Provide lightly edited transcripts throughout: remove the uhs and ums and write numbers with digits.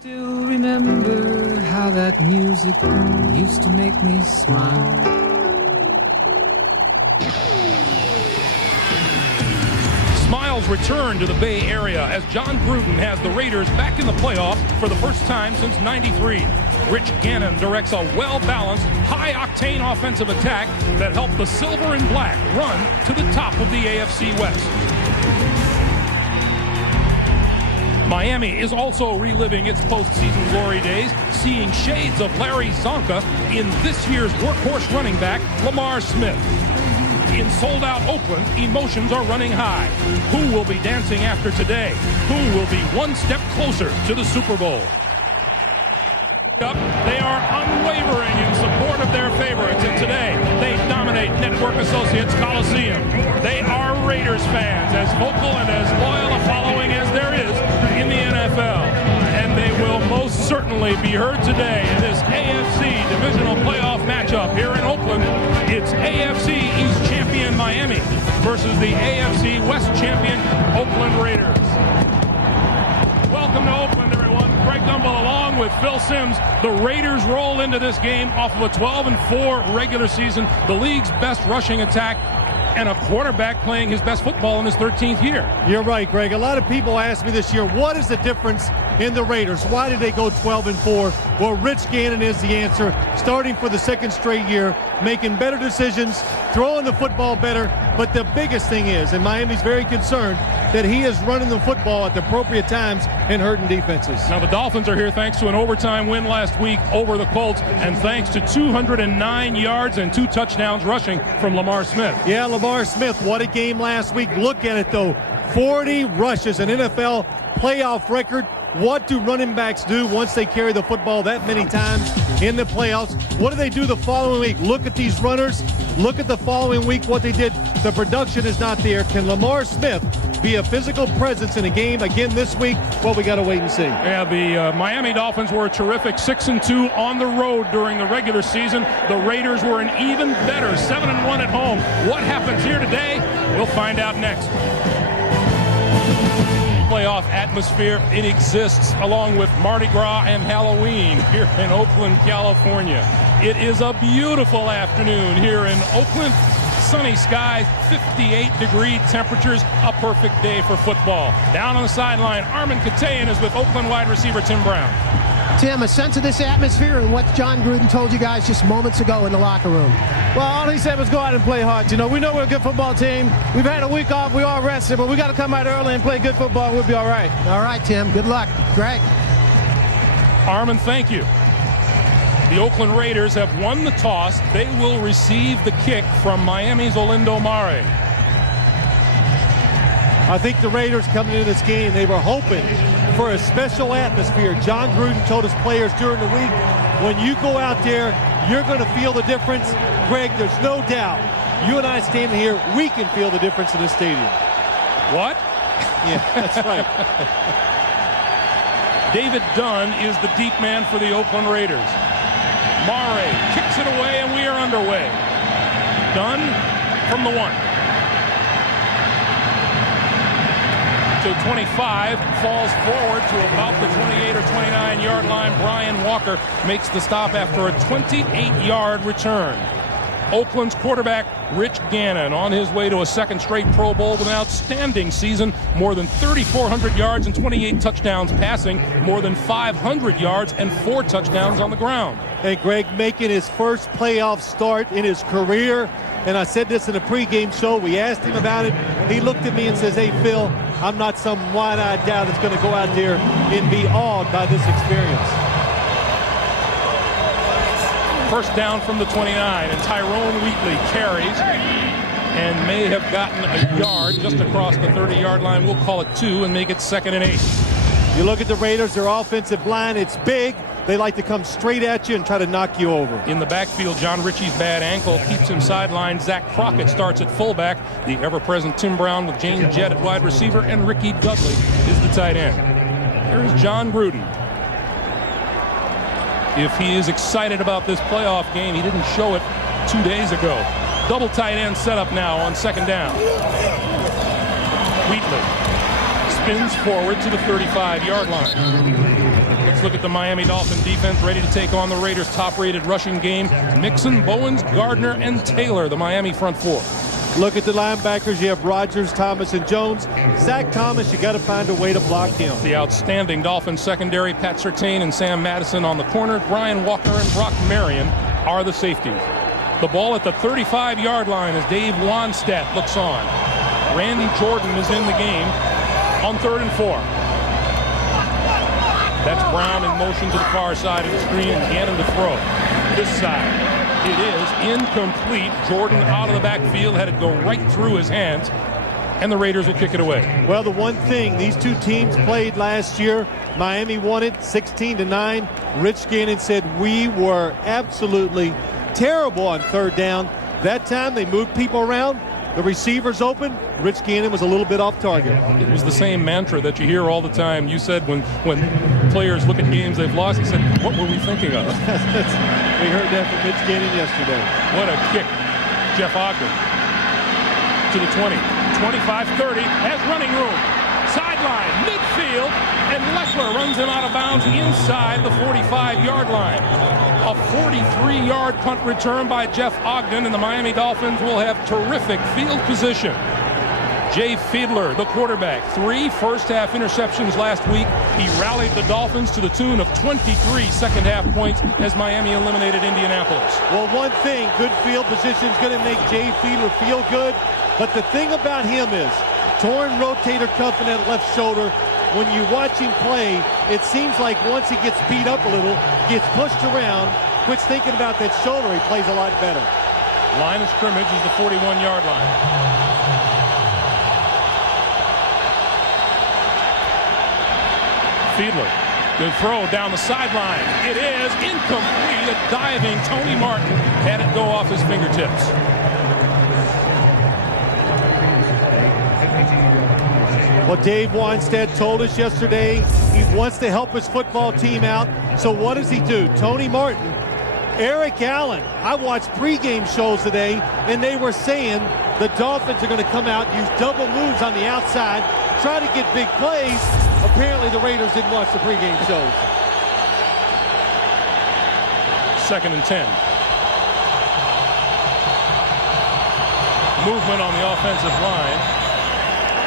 Still remember how that music used to make me smile. Smiles return to the Bay Area as John Gruden has the Raiders back in the playoffs for the first time since '93. Rich Gannon directs a well-balanced, high-octane offensive attack that helped the silver and black run to the top of the AFC West. Miami is also reliving its postseason glory days, seeing shades of Larry Zonka in this year's workhorse running back, Lamar Smith. In sold-out Oakland, emotions are running high. Who will be dancing after today? Who will be one step closer to the Super Bowl? They are unwavering in support of their favorites, and today they dominate Network Associates Coliseum. They are Raiders fans, as vocal and as loyal a following as there is in the NFL. And they will most certainly be heard today in this AFC Divisional Playoff matchup here in Oakland. It's AFC East champion Miami versus the AFC West champion Oakland Raiders. Welcome to Oakland, everyone. Greg Gumbel along with Phil Simms. The Raiders roll into this game off of a 12-4 regular season, the league's best rushing attack, and a quarterback playing his best football in his 13th year. You're right, Greg. A lot of people ask me this year, what is the difference in the Raiders? Why did they go 12-4? Well, Rich Gannon is the answer, starting for the second straight year, making better decisions, throwing the football better. But the biggest thing is, and Miami's very concerned, that he is running the football at the appropriate times and hurting defenses. Now the Dolphins are here thanks to an overtime win last week over the Colts, and thanks to 209 yards and 2 touchdowns rushing from Lamar Smith. Yeah, Lamar Smith, what a game last week. Look at it, though. 40 rushes, an NFL playoff record. What do running backs do once they carry the football that many times in the playoffs? What do they do the following week? Look at these runners. Look at the following week, what they did. The production is not there. Can Lamar Smith be a physical presence in a game again this week? Well, we got to wait and see. Yeah, the Miami Dolphins were a terrific 6-2 on the road during the regular season. The Raiders were an even better 7-1 at home. What happens here today? We'll find out next. Playoff atmosphere, it exists along with Mardi Gras and Halloween here in Oakland, California. It is a beautiful afternoon here in Oakland. Sunny skies, 58-degree temperatures, a perfect day for football. Down on the sideline, Armin Katayan is with Oakland wide receiver Tim Brown. Tim, a sense of this atmosphere and what John Gruden told you guys just moments ago in the locker room. Well, all he said was go out and play hard. You know, we know we're a good football team. We've had a week off. We all rested, but we got to come out early and play good football, and we'll be all right. All right, Tim. Good luck. Greg. Armin, thank you. The Oakland Raiders have won the toss. They will receive the kick from Miami's Olindo Mare. I think the Raiders coming into this game, they were hoping for a special atmosphere. John Gruden told his players during the week, when you go out there, you're going to feel the difference. Greg, there's no doubt. You and I standing here, we can feel the difference in this stadium. What? Yeah, that's right. David Dunn is the deep man for the Oakland Raiders. Mare kicks it away, and we are underway. Dunn from the 1. To 25, falls forward to about the 28 or 29-yard line. Brian Walker makes the stop after a 28-yard return. Oakland's quarterback, Rich Gannon, on his way to a second straight Pro Bowl with an outstanding season. More than 3,400 yards and 28 touchdowns passing. More than 500 yards and 4 touchdowns on the ground. And Greg making his first playoff start in his career. And I said this in a pregame show. We asked him about it. He looked at me and says, hey, Phil, I'm not some wide-eyed dad that's going to go out there and be awed by this experience. First down from the 29, and Tyrone Wheatley carries and may have gotten a yard just across the 30-yard line. We'll call it 2 and make it 2nd and 8. You look at the Raiders, their offensive line, it's big. They like to come straight at you and try to knock you over. In the backfield, John Ritchie's bad ankle keeps him sidelined. Zach Crockett starts at fullback. The ever-present Tim Brown with James Jett at wide receiver, and Ricky Dudley is the tight end. Here's John Gruden. If he is excited about this playoff game, he didn't show it 2 days ago. Double tight end setup now on 2nd down. Wheatley spins forward to the 35-yard line. Let's look at the Miami Dolphin defense ready to take on the Raiders' top-rated rushing game. Mixon, Bowens, Gardner, and Taylor, the Miami front four. Look at the linebackers. You have Rodgers, Thomas, and Jones. Zach Thomas, you got to find a way to block him. The outstanding Dolphins secondary, Pat Surtain and Sam Madison on the corner. Brian Walker and Brock Marion are the safeties. The ball at the 35-yard line as Dave Wanstedt looks on. Randy Jordan is in the game on 3rd and 4. That's Brown in motion to the far side of the screen and Gannon to throw. This side. It is incomplete. Jordan out of the backfield, had it go right through his hands, and the Raiders will kick it away. Well, the one thing, these two teams played last year. Miami won it 16-9. Rich Gannon said we were absolutely terrible on 3rd down. That time they moved people around. The receivers open. Rich Gannon was a little bit off target. It was the same mantra that you hear all the time. You said when players look at games they've lost, he said, what were we thinking of? We heard that from Rich Gannon yesterday. What a kick. Jeff Ogden to the 20. 25-30 has running room. Sideline, midfield, and Leffler runs him out of bounds inside the 45-yard line. A 43-yard punt return by Jeff Ogden, and the Miami Dolphins will have terrific field position. Jay Fiedler, the quarterback, 3 first-half interceptions last week. He rallied the Dolphins to the tune of 23 second-half points as Miami eliminated Indianapolis. Well, one thing, good field position is going to make Jay Fiedler feel good, but the thing about him is torn rotator cuff in that left shoulder. When you watch him play, it seems like once he gets beat up a little, gets pushed around, quits thinking about that shoulder, he plays a lot better. Line of scrimmage is the 41-yard line. Fiedler, good throw down the sideline. It is incomplete. A diving Tony Martin had it go off his fingertips. Well, Dave Wanstedt told us yesterday he wants to help his football team out. So what does he do? Tony Martin, Eric Allen. I watched pregame shows today, and they were saying the Dolphins are going to come out, use double moves on the outside, try to get big plays. Apparently the Raiders didn't watch the pregame shows. 2nd and 10. Movement on the offensive line.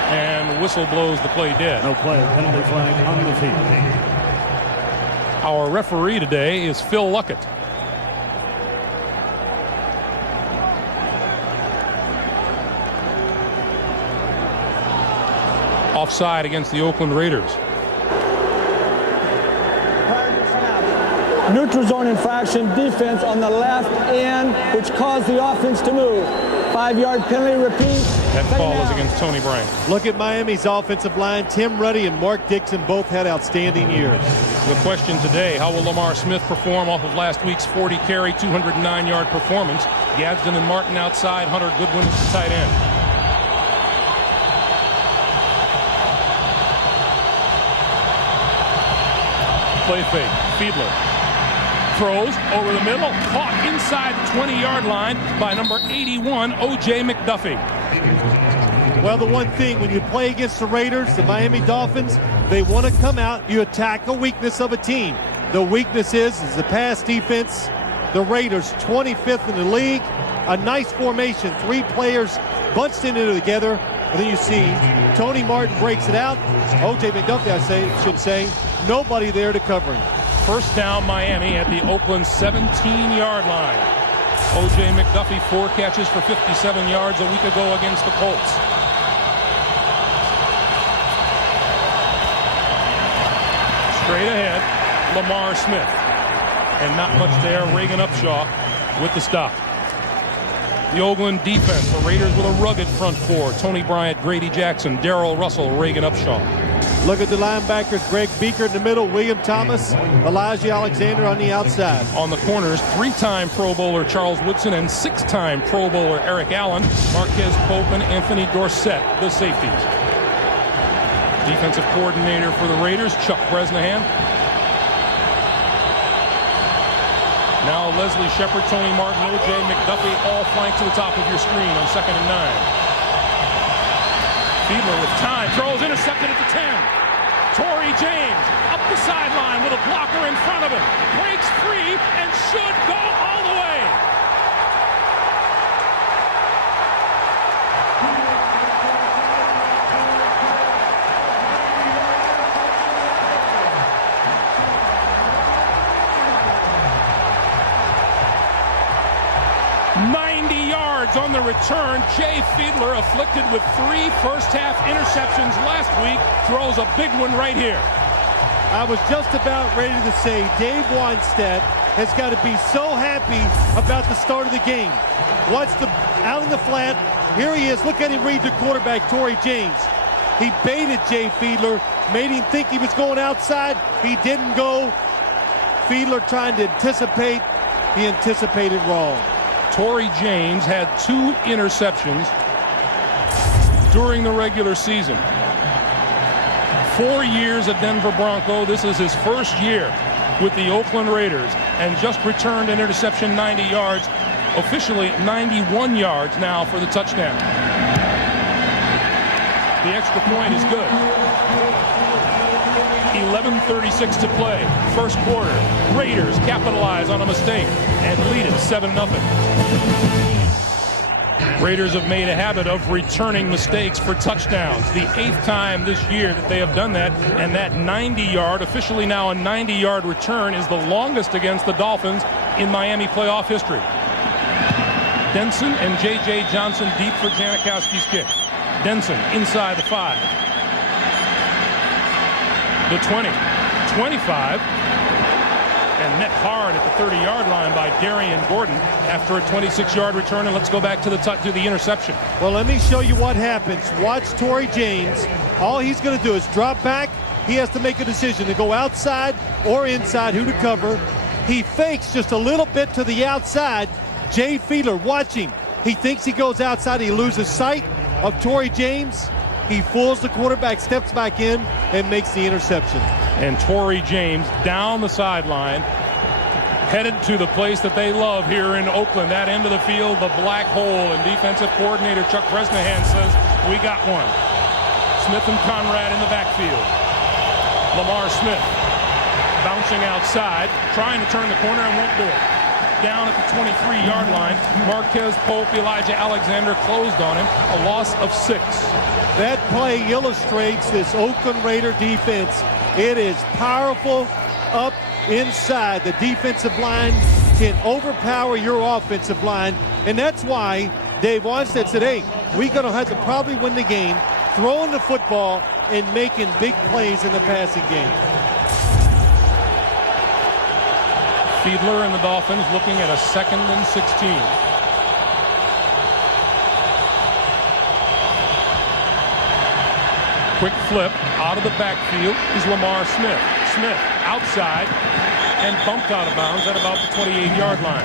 And whistle blows the play dead. No play. Penalty flag on the field. Our referee today is Phil Luckett. Offside against the Oakland Raiders. Neutral zone infraction, defense on the left end, which caused the offense to move. 5-yard penalty, repeat. That call is against Tony Bryant. Look at Miami's offensive line. Tim Ruddy and Mark Dixon both had outstanding years. The question today, how will Lamar Smith perform off of last week's 40-carry, 209-yard performance? Gadsden and Martin outside, Hunter Goodwin is the tight end. Play fake. Fiedler throws over the middle, caught inside the 20-yard line by number 81, O.J. McDuffie. Well, the one thing, when you play against the Raiders, the Miami Dolphins, they want to come out, you attack a weakness of a team. The weakness is the pass defense. The Raiders, 25th in the league. A nice formation, 3 players bunched in together. And then you see Tony Martin breaks it out. O.J. McDuffie, should say, nobody there to cover him. First down, Miami at the Oakland 17-yard line. O.J. McDuffie, 4 catches for 57 yards a week ago against the Colts. Straight ahead, Lamar Smith. And not much there, Reagan Upshaw with the stop. The Oakland defense, the Raiders with a rugged front four. Tony Bryant, Grady Jackson, Darrell Russell, Reagan Upshaw. Look at the linebackers, Greg Beaker in the middle, William Thomas, Elijah Alexander on the outside. On the corners, 3-time Pro Bowler Charles Woodson and 6-time Pro Bowler Eric Allen, Marquez Pope, and Anthony Dorsett, the safeties. Defensive coordinator for the Raiders, Chuck Bresnahan. Now Leslie Shepard, Tony Martin, O.J. McDuffie, all flanked to the top of your screen on 2nd and 9. Fiedler with time, throws, intercepted at the 10. Torrey James up the sideline with a blocker in front of him. Breaks free and should go all the way. On the return, Jay Fiedler, afflicted with 3 first-half interceptions last week, throws a big one right here. I was just about ready to say Dave Wannstedt has got to be so happy about the start of the game. Watch the out in the flat. Here he is. Look at him read the quarterback, Torrey James. He baited Jay Fiedler, made him think he was going outside. He didn't go. Fiedler trying to anticipate. He anticipated wrong. Torrey James had 2 interceptions during the regular season. 4 years at Denver Bronco. This is his first year with the Oakland Raiders, and just returned an interception 90 yards, officially 91 yards now for the touchdown. The extra point is good. 11:36 to play, first quarter. Raiders capitalize on a mistake and lead it 7-0. Raiders have made a habit of returning mistakes for touchdowns. The 8th time this year that they have done that, and that 90-yard, officially now a 90-yard return, is the longest against the Dolphins in Miami playoff history. Denson and J.J. Johnson deep for Janikowski's kick. Denson inside the 5. The 20, 25, and net hard at the 30-yard line by Darian Gordon after a 26-yard return. And let's go back to the interception. Well, let me show you what happens. Watch Torrey James. All he's going to do is drop back. He has to make a decision to go outside or inside, who to cover. He fakes just a little bit to the outside. Jay Fiedler, watch him. He thinks he goes outside. He loses sight of Torrey James. He fools the quarterback, steps back in, and makes the interception. And Torrey James down the sideline, headed to the place that they love here in Oakland, that end of the field, the black hole. And defensive coordinator Chuck Bresnahan says, we got one. Smith and Conrad in the backfield. Lamar Smith bouncing outside, trying to turn the corner and won't do it. Down at the 23-yard line, Marquez Pope, Elijah Alexander closed on him, a loss of 6. That play illustrates this Oakland Raider defense. It is powerful up inside. The defensive line can overpower your offensive line, and that's why Dave Wannstedt said, hey, we're going to have to probably win the game throwing the football and making big plays in the passing game. Fiedler and the Dolphins looking at a 2nd and 16. Quick flip out of the backfield is Lamar Smith. Smith outside and bumped out of bounds at about the 28-yard line.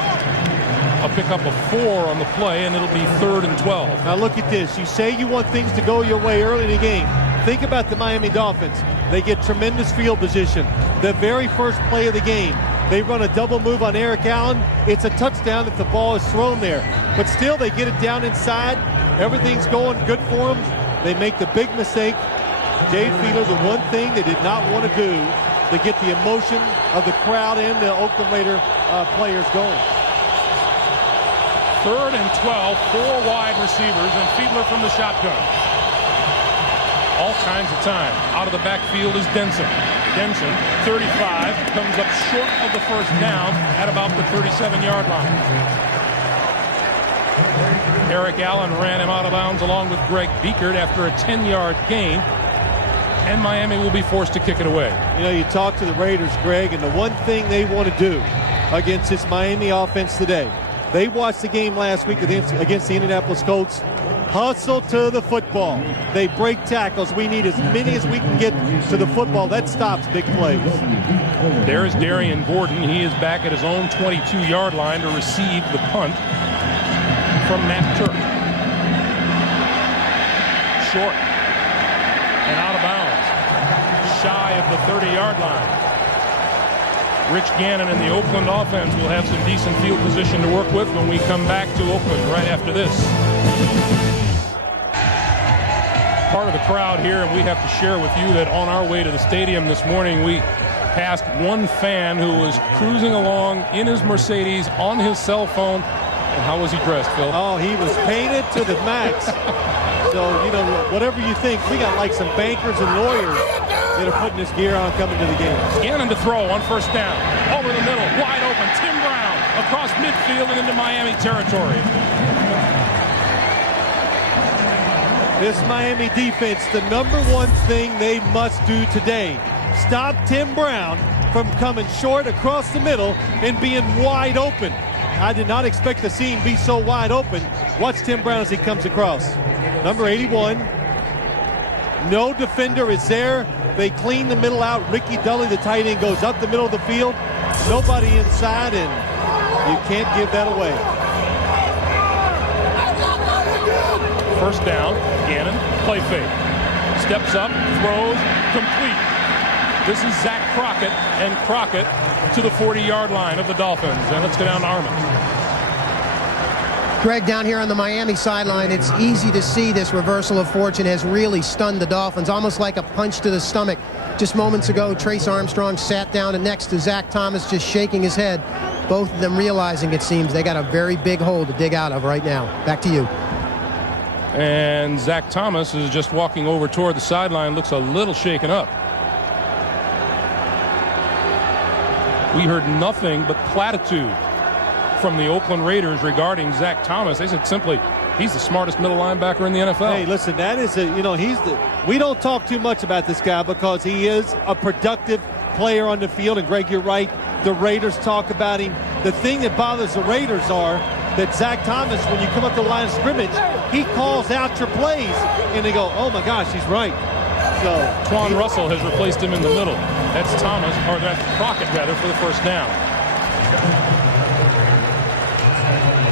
A pickup of 4 on the play, and it'll be 3rd and 12. Now look at this. You say you want things to go your way early in the game. Think about the Miami Dolphins. They get tremendous field position. The very first play of the game, they run a double move on Eric Allen. It's a touchdown if the ball is thrown there. But still, they get it down inside. Everything's going good for them. They make the big mistake. Jay Fiedler, the one thing they did not want to do to get the emotion of the crowd and the Oakland Raider players going. 3rd and 12, 4 wide receivers, and Fiedler from the shotgun. All kinds of time. Out of the backfield is Denson. Denson, 35, comes up short of the first down at about the 37-yard line. Eric Allen ran him out of bounds along with Greg Biekert after a 10-yard gain, and Miami will be forced to kick it away. You know, you talk to the Raiders, Greg, and the one thing they want to do against this Miami offense today, they watched the game last week against the Indianapolis Colts. Hustle to the football. They break tackles. We need as many as we can get to the football. That stops big plays. There is Darian Gordon. He is back at his own 22-yard line to receive the punt from Matt Turk. Short and out of bounds. Shy of the 30-yard line. Rich Gannon and the Oakland offense will have some decent field position to work with when we come back to Oakland right after this. part of the crowd here, and we have to share with you that on our way to the stadium this morning, we passed one fan who was cruising along in his Mercedes on his cell phone. And how was he dressed, Phil? Oh, he was painted to the max. So, you know, whatever you think, we got like some bankers and lawyers that are putting this gear on coming to the game. Gannon to throw on first down. Over the middle, wide open. Tim Brown across midfield and into Miami territory. This Miami defense, the number one thing they must do today, stop Tim Brown from coming short across the middle and being wide open. I did not expect to see him be so wide open. Watch Tim Brown as he comes across. Number 81. No defender is there. They clean the middle out. Ricky Dully, the tight end, goes up the middle of the field. Nobody inside, and you can't give that away. First down, Gannon, play fake. Steps up, throws, complete. This is Zach Crockett, and Crockett to the 40-yard line of the Dolphins. And let's go down to Armin. Greg, down here on the Miami sideline, it's easy to see this reversal of fortune has really stunned the Dolphins, almost like a punch to the stomach. Just moments ago, Trace Armstrong sat down and next to Zach Thomas, just shaking his head. Both of them realizing, it seems, they got a very big hole to dig out of right now. Back to you. And Zach Thomas is just walking over toward the sideline, looks a little shaken up. We heard nothing but platitude from the Oakland Raiders regarding Zach Thomas. They said simply, he's the smartest middle linebacker in the NFL. Hey, listen, that is we don't talk too much about this guy because he is a productive player on the field. And Greg, you're right. The Raiders talk about him. The thing that bothers the Raiders are that Zach Thomas, when you come up to the line of scrimmage, he calls out your plays, and they go, oh my gosh, he's right. So Twan Russell has replaced him in the middle. That's Thomas, or that's Crockett rather, for the first down.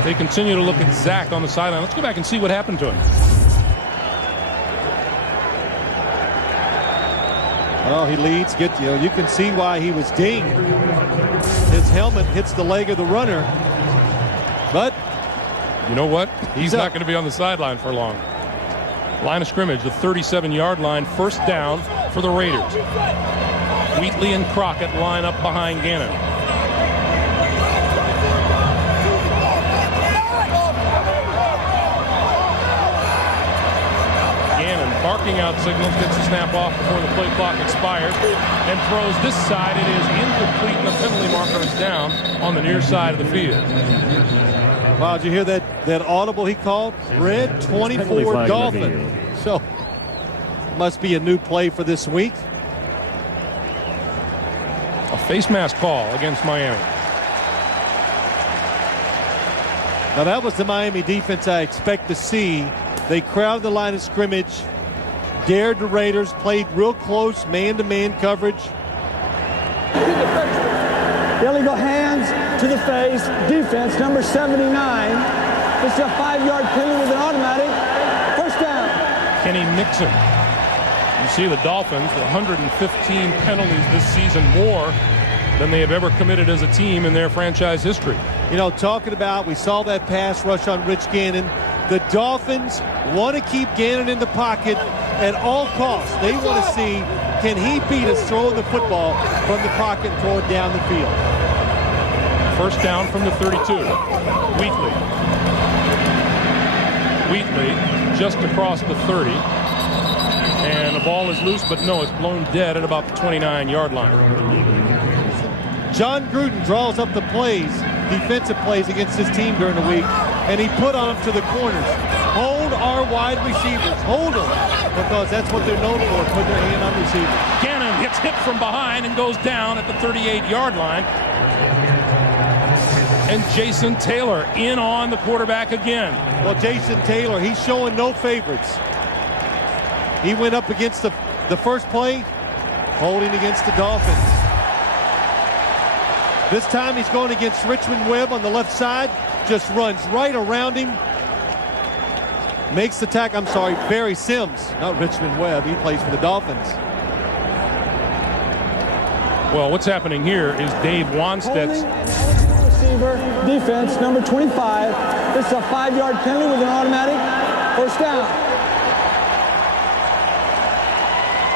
They continue to look at Zach on the sideline. Let's go back and see what happened to him. Well, he leads. You can see why he was dinged. His helmet hits the leg of the runner. But you know what? He's not going to be on the sideline for long. Line of scrimmage, the 37-yard line, first down for the Raiders. Wheatley and Crockett line up behind Gannon. Gannon barking out signals, gets the snap off before the play clock expires, and throws this side. It is incomplete, and the penalty marker is down on the near side of the field. Wow, did you hear that audible he called? Red 24 Dolphin. So, must be a new play for this week. A face mask call against Miami. Now, that was the Miami defense I expect to see. They crowded the line of scrimmage, dared the Raiders, played real close man-to-man coverage. Illegal hands to the face, defense, number 79. This is a 5-yard penalty with an automatic. First down. Kenny Mixon. You see the Dolphins with 115 penalties this season, more than they have ever committed as a team in their franchise history. You know, talking about, we saw that pass rush on Rich Gannon. The Dolphins want to keep Gannon in the pocket at all costs. They want to see, can he beat us throwing the football from the pocket and throw it down the field. First down from the 32. Wheatley just across the 30. And the ball is loose, but no, it's blown dead at about the 29-yard line. John Gruden draws up the plays, defensive plays against his team during the week, and he put on them to the corners. Hold our wide receivers. Hold them, because that's what they're known for, put their hand on receivers. Gannon gets hit from behind and goes down at the 38-yard line. And Jason Taylor in on the quarterback again. Well, Jason Taylor, he's showing no favorites. He went up against the first play, holding against the Dolphins. This time he's going against Richmond Webb on the left side, just runs right around him. Makes the tackle, Barry Sims, not Richmond Webb. He plays for the Dolphins. Well, what's happening here is Dave Wanstead's receiver, defense, number 25. This is a 5-yard penalty with an automatic. First down.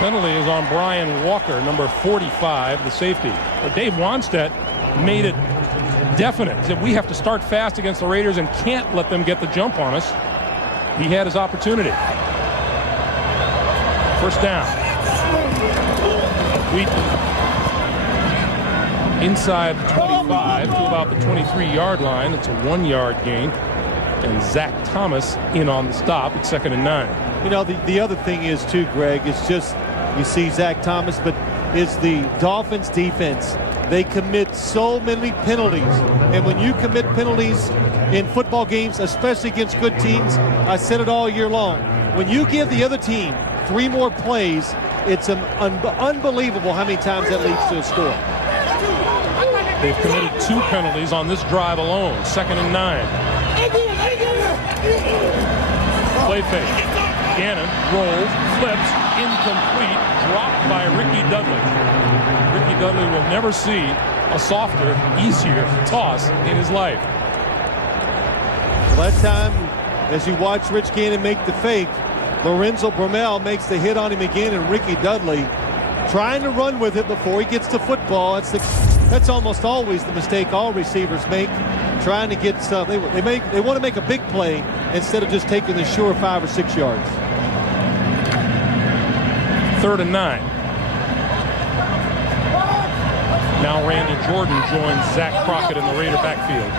penalty is on Brian Walker, number 45, the safety. But Dave Wanstedt made it definite. He said, we have to start fast against the Raiders and can't let them get the jump on us. He had his opportunity. First down. Wheaton inside the 25 to about the 23-yard line. It's a 1-yard gain. And Zach Thomas in on the stop at 2nd and 9. You know, the other thing is, too, Greg, is just you see Zach Thomas, but is the Dolphins defense. They commit so many penalties. And when you commit penalties in football games, especially against good teams, I said it all year long, when you give the other team 3 more plays, it's unbelievable how many times that leads to a score. They've committed 2 penalties on this drive alone. 2nd and 9. Play fake. Gannon rolls, flips, incomplete, dropped by Ricky Dudley. Ricky Dudley will never see a softer, easier toss in his life. Well, that time, as you watch Rich Gannon make the fake, Lorenzo Bromell makes the hit on him again, and Ricky Dudley trying to run with it before he gets to football. That's almost always the mistake all receivers make, trying to get stuff. They want to make a big play instead of just taking the sure 5 or 6 yards. 3rd and 9. Now Randy Jordan joins Zach Crockett in the Raider backfield.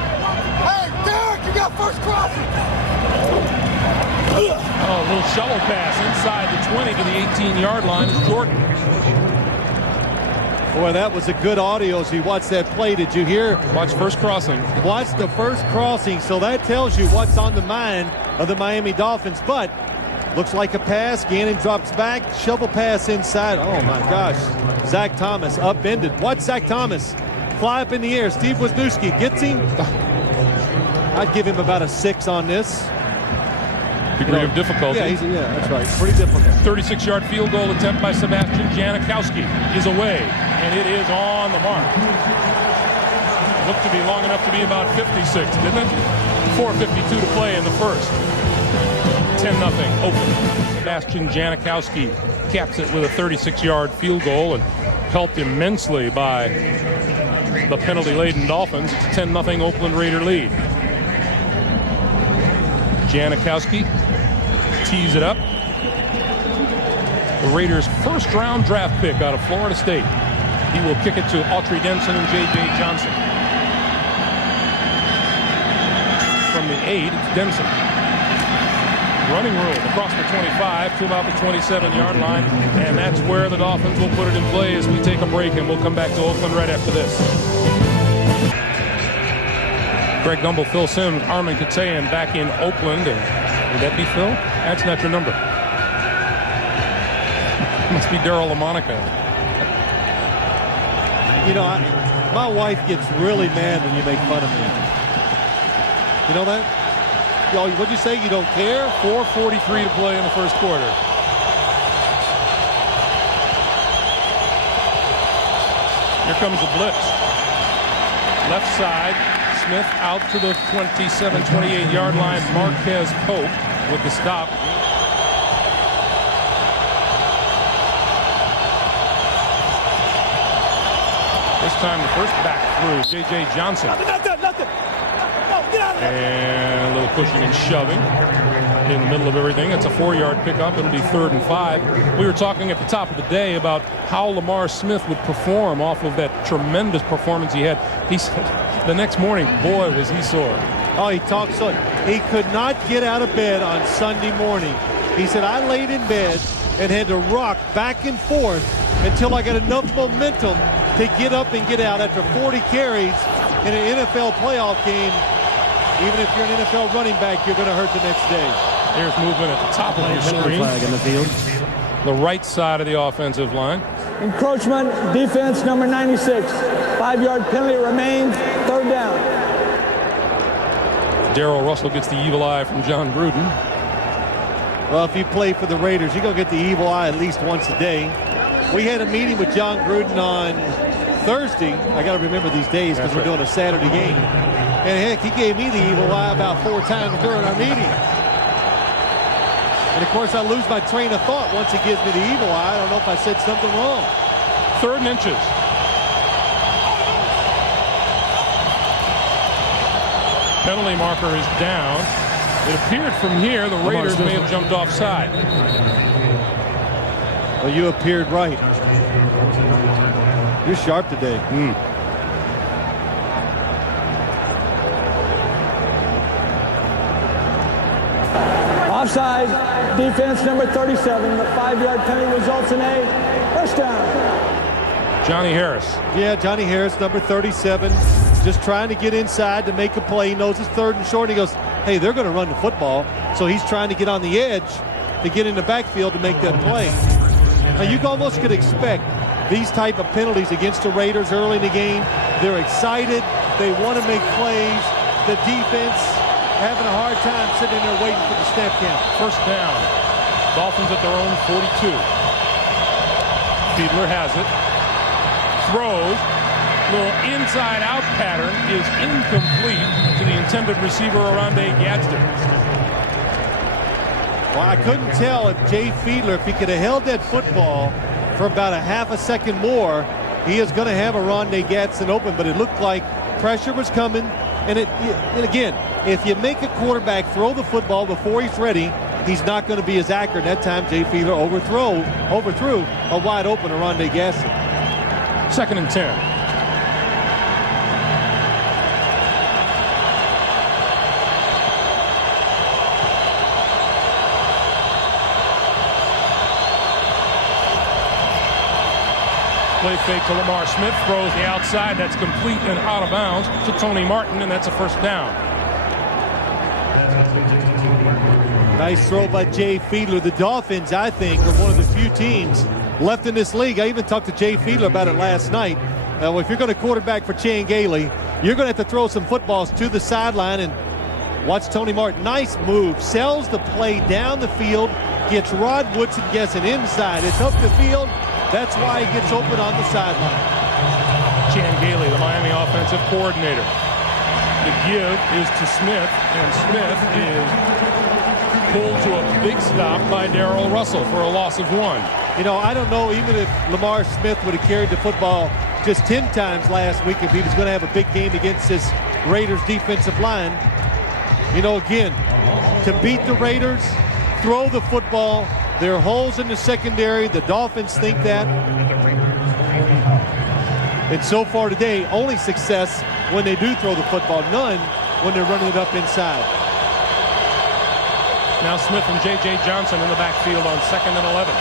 Hey, Derek, you got first crossing. Oh, a little shovel pass inside the 20 to the 18-yard line is Jordan. Boy, that was a good audio as you watched that play. Did you hear? Watch first crossing. Watch the first crossing. So that tells you what's on the mind of the Miami Dolphins. But looks like a pass. Gannon drops back. Shovel pass inside. Oh, my gosh. Zach Thomas upended. Watch Zach Thomas fly up in the air. Steve Wisniewski gets him. I'd give him about a 6 on this. Degree of difficulty. Yeah, that's right. Pretty difficult. 36-yard field goal attempt by Sebastian Janikowski is away, and it is on the mark. Looked to be long enough to be about 56, didn't it? 4:52 to play in the first. 10-0 Oakland. Sebastian Janikowski caps it with a 36-yard field goal and helped immensely by the penalty-laden Dolphins. It's a 10-0 Oakland Raider lead. Janikowski tees it up. The Raiders' first-round draft pick out of Florida State. He will kick it to Autry Denson and J.J. Johnson. From the 8, it's Denson. Running room across the 25 to about the 27-yard line, and that's where the Dolphins will put it in play as we take a break, and we'll come back to Oakland right after this. Greg Gumbel, Phil Simms, Armin Katayan back in Oakland. And would that be Phil? That's not your number. Must be Daryl LaMonica. You know, my wife gets really mad when you make fun of me. You know that? What'd you say? You don't care? 4:43 to play in the first quarter. Here comes the blitz. Left side. Smith out to the 27, 28-yard line. Marquez Pope with the stop. This time the first back through, J.J. Johnson. Nothing. And a little pushing and shoving in the middle of everything. It's a 4-yard pickup. It'll be 3rd and 5. We were talking at the top of the day about how Lamar Smith would perform off of that tremendous performance he had. He said the next morning, boy, was he sore. Oh, he talked so. He could not get out of bed on Sunday morning. He said, I laid in bed and had to rock back and forth until I got enough momentum to get up and get out. After 40 carries in an NFL playoff game, even if you're an NFL running back, you're going to hurt the next day. Here's movement at the top of the screen. Flag in the field. The right side of the offensive line. Encroachment, defense number 96. 5-yard penalty remains. 3rd down. Darrell Russell gets the evil eye from John Gruden. Well, if you play for the Raiders, you're going to get the evil eye at least once a day. We had a meeting with John Gruden on Thursday. I got to remember these days because we're doing a Saturday game. And heck, he gave me the evil eye about 4 times during our meeting. And, of course, I lose my train of thought once he gives me the evil eye. I don't know if I said something wrong. 3rd and inches. Penalty marker is down. It appeared from here the Raiders may have jumped offside. Well, you appeared right. You're sharp today. Offside, defense number 37. The 5-yard penalty results in a first down. Johnny Harris. Yeah, Johnny Harris, number 37, just trying to get inside to make a play. He knows it's 3rd and short. He goes, hey, they're going to run the football. So he's trying to get on the edge to get in the backfield to make that play. Now, you almost could expect these type of penalties against the Raiders early in the game. They're excited. They want to make plays. The defense having a hard time sitting there waiting for the snap count. First down. Dolphins at their own 42. Fiedler has it. Throws. Little inside-out pattern is incomplete to the intended receiver, Oronde Gadsden. Well, I couldn't tell if Jay Fiedler, if he could have held that football for about a half a second more, he is going to have Oronde Gadsden open, but it looked like pressure was coming. And again, if you make a quarterback throw the football before he's ready, he's not going to be as accurate. That time, Jay Fiedler overthrew a wide open Oronde Gadsden. 2nd and 10. Play fake to Lamar Smith, throws the outside. That's complete and out of bounds to Tony Martin, and that's a first down. Nice throw by Jay Fiedler. The Dolphins, I think, are one of the few teams left in this league. I even talked to Jay Fiedler about it last night. If you're going to quarterback for Chan Gailey, you're going to have to throw some footballs to the sideline and watch Tony Martin. Nice move. Sells the play down the field, gets Rod Woodson guessing inside. It's up the field. That's why he gets open on the sideline. Chan Gailey, the Miami offensive coordinator. The give is to Smith, and Smith is pulled to a big stop by Darrell Russell for a loss of 1. You know, I don't know even if Lamar Smith would have carried the football just 10 times last week if he was going to have a big game against this Raiders defensive line. You know, again, to beat the Raiders, throw the football. There are holes in the secondary. The Dolphins think that. And so far today, only success when they do throw the football. None when they're running it up inside. Now Smith and J.J. Johnson in the backfield on 2nd and 11.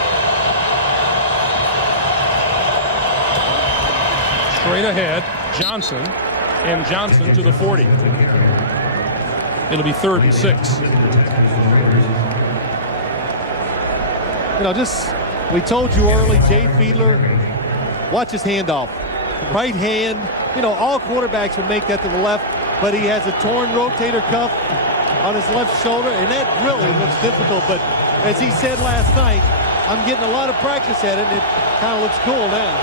Straight ahead, Johnson, and Johnson to the 40. It'll be 3rd and 6. You know, we told you early, Jay Fiedler, watch his handoff. Right hand, you know, all quarterbacks would make that to the left, but he has a torn rotator cuff on his left shoulder, and that really looks difficult. But as he said last night, I'm getting a lot of practice at it, and it kind of looks cool now.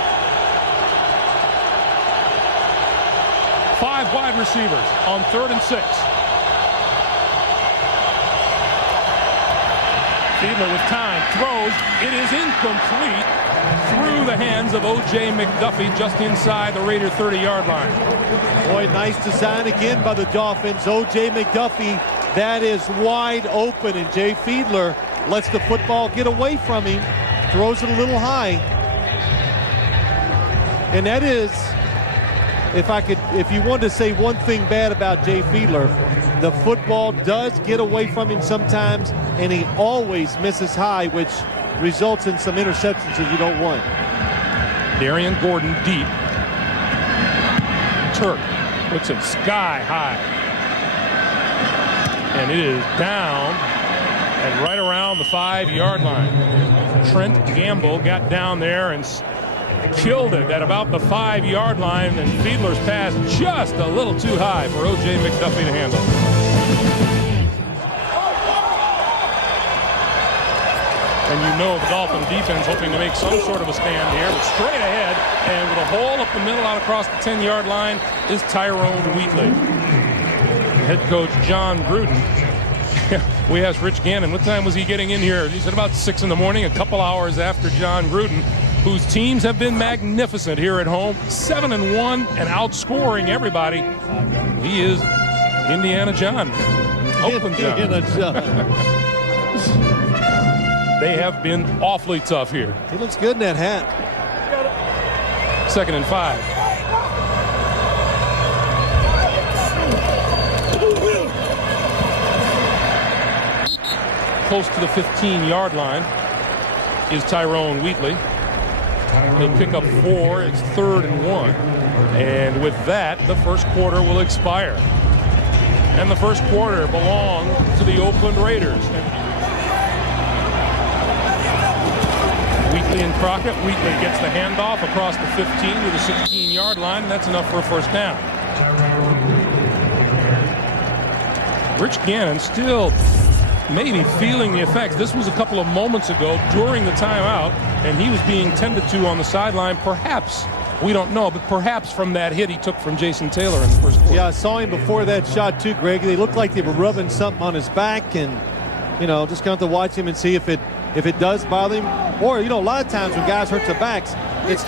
5 wide receivers on 3rd and 6. Fiedler with time, throws, it is incomplete through the hands of O.J. McDuffie just inside the Raider 30-yard line. Boy, nice design again by the Dolphins. O.J. McDuffie, that is wide open, and Jay Fiedler lets the football get away from him, throws it a little high. And that is, if you wanted to say one thing bad about Jay Fiedler, the football does get away from him sometimes, and he always misses high, which results in some interceptions that you don't want. Darian Gordon deep. Turk puts it sky high. And it is down and right around the 5-yard line. Trent Gamble got down there and killed it at about the 5-yard line, and Fiedler's pass just a little too high for O.J. McDuffie to handle. And you know the Dolphin defense hoping to make some sort of a stand here, but straight ahead and with a hole up the middle out across the 10-yard line is Tyrone Wheatley. Head coach John Gruden We asked Rich Gannon, what time was he getting in here? He said about 6 in the morning, a couple hours after John Gruden, whose teams have been magnificent here at home, 7-1 and outscoring everybody. He is Indiana John. Oakland John. Indiana John. They have been awfully tough here. He looks good in that hat. 2nd and 5. Close to the 15-yard line is Tyrone Wheatley. He'll pick up 4. It's 3rd and 1. And with that, the first quarter will expire. And the first quarter belongs to the Oakland Raiders. Wheatley and Crockett. Wheatley gets the handoff across the 15 to the 16-yard line, and that's enough for a first down. Rich Gannon still maybe feeling the effects. This was a couple of moments ago during the timeout, and he was being tended to on the sideline. Perhaps, we don't know, but perhaps from that hit he took from Jason Taylor in the first quarter. Yeah, I saw him before that shot too, Greg. They looked like they were rubbing something on his back, and just going to watch him and see if it does bother him. Or a lot of times when guys hurt their backs, it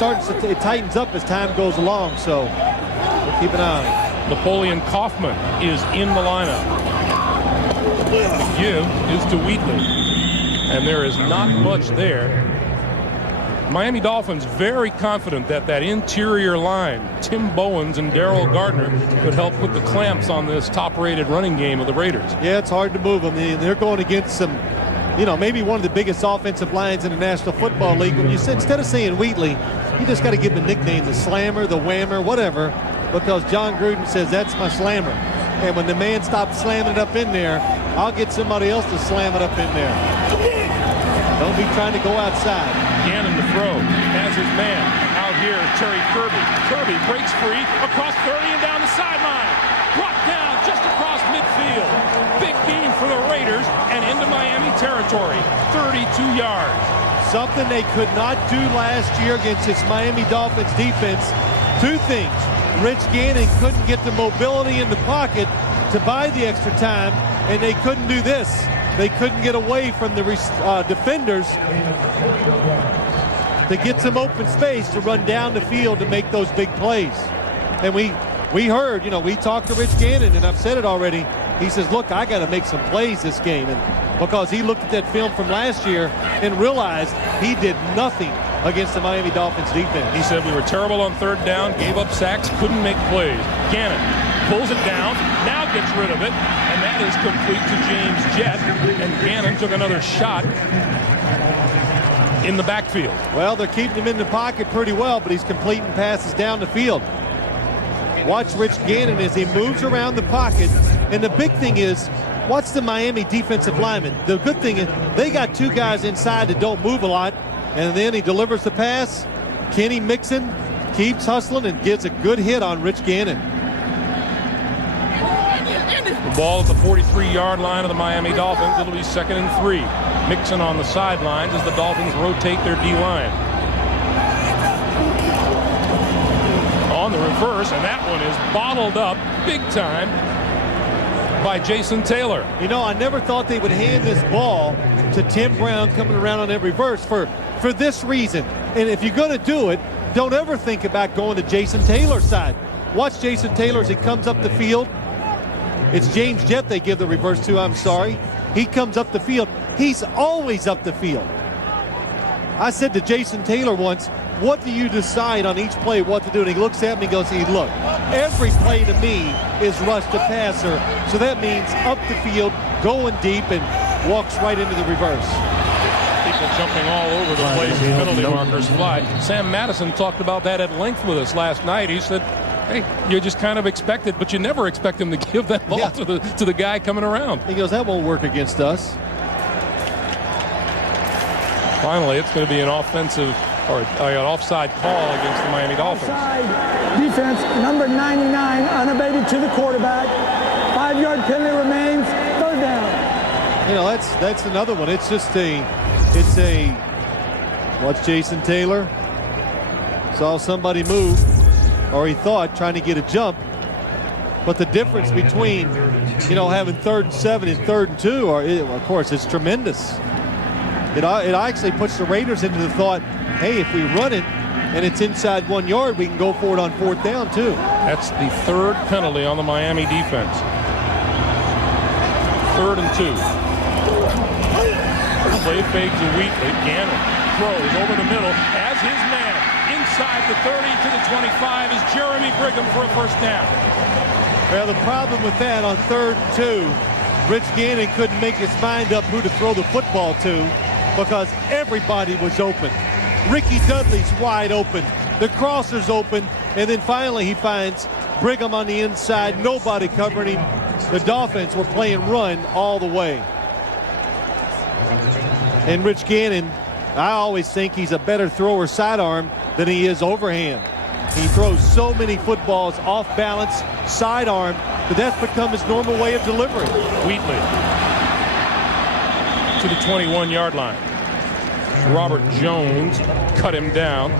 tightens up as time goes along. So we'll keep an eye on it. Napoleon Kaufman is in the lineup. McGill is to Wheatley, and there is not much there. Miami Dolphins very confident that interior line, Tim Bowens and Darrell Gardner, could help put the clamps on this top-rated running game of the Raiders. Yeah, it's hard to move them. They're going against some, maybe one of the biggest offensive lines in the National Football League. When instead of saying Wheatley, you just got to give him a nickname, the Slammer, the Whammer, whatever, because John Gruden says that's my Slammer. And when the man stops slamming it up in there, I'll get somebody else to slam it up in there. Don't be trying to go outside. Gannon to throw. Has his man out here, Terry Kirby. Kirby breaks free across 30 and down the sideline. Brought down just across midfield. Big game for the Raiders and into Miami territory. 32 yards. Something they could not do last year against this Miami Dolphins defense. 2 things. Rich Gannon couldn't get the mobility in the pocket to buy the extra time, and they couldn't do this. They couldn't get away from the defenders to get some open space to run down the field to make those big plays. And we heard, we talked to Rich Gannon, and I've said it already. He says, look, I got to make some plays this game. And because he looked at that film from last year and realized he did nothing against the Miami Dolphins defense. He said we were terrible on 3rd down, gave up sacks, couldn't make plays. Gannon pulls it down, now gets rid of it, and that is complete to James Jett. And Gannon took another shot in the backfield. Well, they're keeping him in the pocket pretty well, but he's completing passes down the field. Watch Rich Gannon as he moves around the pocket. And the big thing is, watch the Miami defensive linemen. The good thing is they got 2 guys inside that don't move a lot. And then he delivers the pass. Kenny Mixon keeps hustling and gets a good hit on Rich Gannon. The ball at the 43-yard line of the Miami Dolphins. It'll be 2nd and 3. Mixon on the sidelines as the Dolphins rotate their D-line. On the reverse, and that one is bottled up big time by Jason Taylor. I never thought they would hand this ball to Tim Brown coming around on every verse for this reason. And if you're going to do it, don't ever think about going to Jason Taylor's side. Watch Jason Taylor as he comes up the field. It's James Jett they give the reverse to, I'm sorry. He comes up the field. He's always up the field. I said to Jason Taylor once, what do you decide on each play what to do? And he looks at me and goes, look, every play to me is rush to passer. So that means up the field, going deep, and walks right into the reverse. People jumping all over the place. Penalty markers fly. Sam Madison talked about that at length with us last night. He said, hey, you just kind of expect it, but you never expect him to give that ball to the guy coming around. He goes, that won't work against us. Finally, it's going to be an offensive or an offside call against the Miami Dolphins. Offside defense, number 99, unabated to the quarterback. 5-yard penalty remains. 3rd down. That's another one. It's a watch Jason Taylor. Saw somebody move, or he thought, trying to get a jump. But the difference between, having 3rd and 7 and 3rd and 2, of course, it's tremendous. It actually puts the Raiders into the thought, hey, if we run it and it's inside 1 yard, we can go for it on 4th down, too. That's the 3rd penalty on the Miami defense. 3rd and 2. Play fake to Wheatley. Gannon throws over the middle as his man inside the 30 to the 25 is Jeremy Brigham for a 1st down. Well, the problem with that on 3rd and 2, Rich Gannon couldn't make his mind up who to throw the football to because everybody was open. Ricky Dudley's wide open. The crosser's open. And then finally he finds Brigham on the inside. Nobody covering him. The Dolphins were playing run all the way. And Rich Gannon, I always think he's a better thrower sidearm than he is overhand. He throws so many footballs off balance, sidearm, but that's become his normal way of delivering. Wheatley to the 21-yard line. Robert Jones cut him down.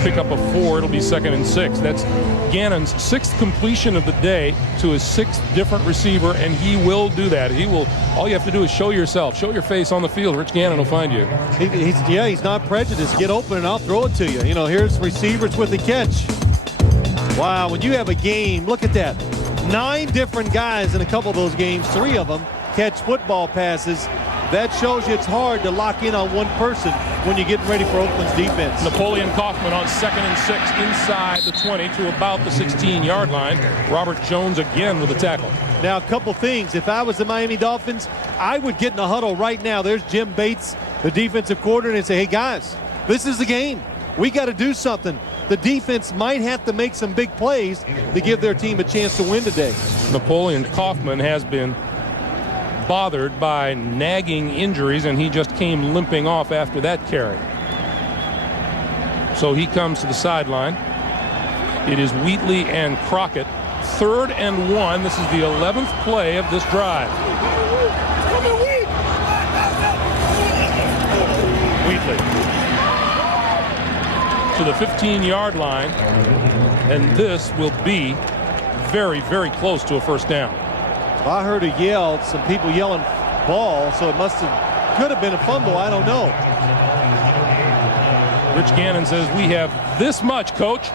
Pick up a 4. It'll be 2nd and 6. That's Gannon's 6th completion of the day to his 6th different receiver, and he will do that. He will. All you have to do is show yourself, show your face on the field. Rich Gannon will find you. He's not prejudiced. Get open and I'll throw it to you. Here's receivers with the catch. Wow, when you have a game, look at that. 9 different guys in a couple of those games, 3 of them catch football passes. That shows you it's hard to lock in on one person when you're getting ready for Oakland's defense. Napoleon Kaufman on 2nd and 6 inside the 20 to about the 16-yard line. Robert Jones again with the tackle. Now, a couple things. If I was the Miami Dolphins, I would get in a huddle right now. There's Jim Bates, the defensive coordinator, and say, hey, guys, this is the game. We got to do something. The defense might have to make some big plays to give their team a chance to win today. Napoleon Kaufman has been bothered by nagging injuries, and he just came limping off after that carry. So he comes to the sideline. It is Wheatley and Crockett. 3rd and 1. This is the 11th play of this drive. Wheatley to the 15-yard line, and this will be very, very close to a 1st down. I heard a yell, some people yelling ball, so it could have been a fumble. I don't know. Rich Gannon says, we have this much, coach.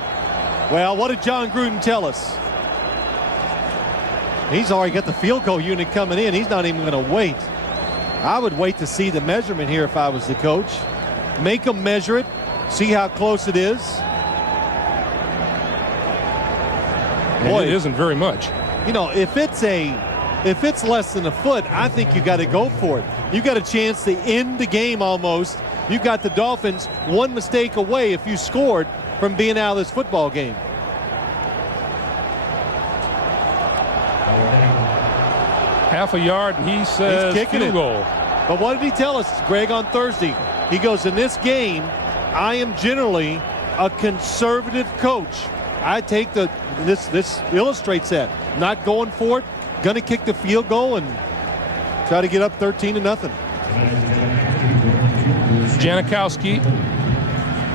Well, what did John Gruden tell us? He's already got the field goal unit coming in. He's not even going to wait. I would wait to see the measurement here if I was the coach. Make them measure it, see how close it is. Boy, it isn't very much. If it's less than a foot, I think you got to go for it. You got a chance to end the game almost. You got the Dolphins one mistake away if you scored from being out of this football game. Half a yard, and he says he's kicking field goal. But what did he tell us, Greg, on Thursday? He goes, in this game, I am generally a conservative coach. I take this illustrates that. Not going for it, going to kick the field goal and try to get up 13-0. Janikowski,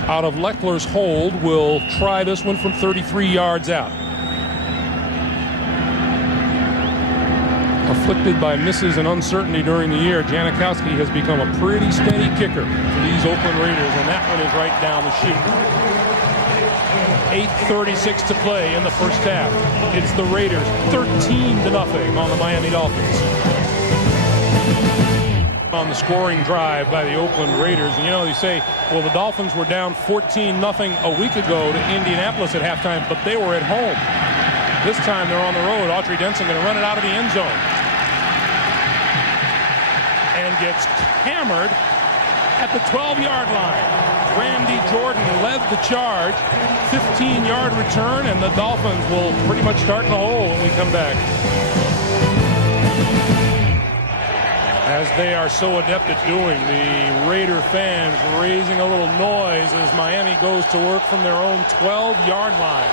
out of Leckler's hold, will try this one from 33 yards out. Afflicted by misses and uncertainty during the year, Janikowski has become a pretty steady kicker for these Oakland Raiders, and that one is right down the chute. 8:36 to play in the 1st half. It's the Raiders 13-0 on the Miami Dolphins. On the scoring drive by the Oakland Raiders. And they say, well, the Dolphins were down 14-0 a week ago to Indianapolis at halftime, but they were at home. This time they're on the road. Autry Denson going to run it out of the end zone. And gets hammered at the 12-yard line. Randy Jordan led the charge. 15-yard return, and the Dolphins will pretty much start in the hole when we come back. As they are so adept at doing, the Raider fans raising a little noise as Miami goes to work from their own 12-yard line.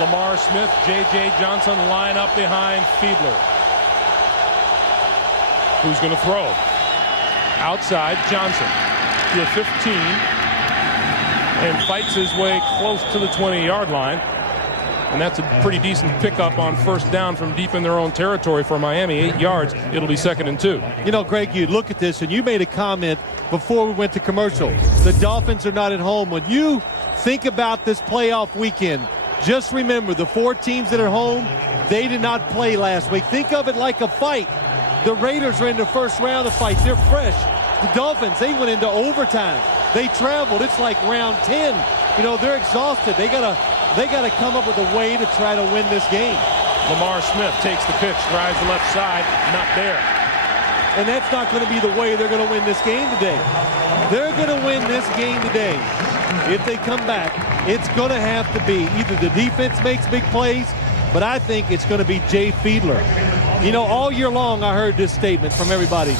Lamar Smith, J.J. Johnson line up behind Fiedler. Who's going to throw? Outside, Johnson to the 15 and fights his way close to the 20-yard line. and that's a pretty decent pickup on first down from deep in their own territory for Miami. 8 yards. It'll be 2nd and 2. You know, Greg, you look at this, and you made a comment before we went to commercial. The Dolphins are not at home. When you think about this playoff weekend, just remember the 4 teams that are home, they did not play last week. Think of it like a fight. The Raiders are in the first round of fights. They're fresh. The Dolphins, they went into overtime. They traveled. It's like round 10. You know, they're exhausted. They gotta come up with a way to try to win this game. Lamar Smith takes the pitch, drives the left side, not there. And that's not going to be the way they're going to win this game today. They're going to win this game today. If they come back, it's going to have to be either the defense makes big plays, but I think it's going to be Jay Fiedler. You know, all year long I heard this statement from everybody.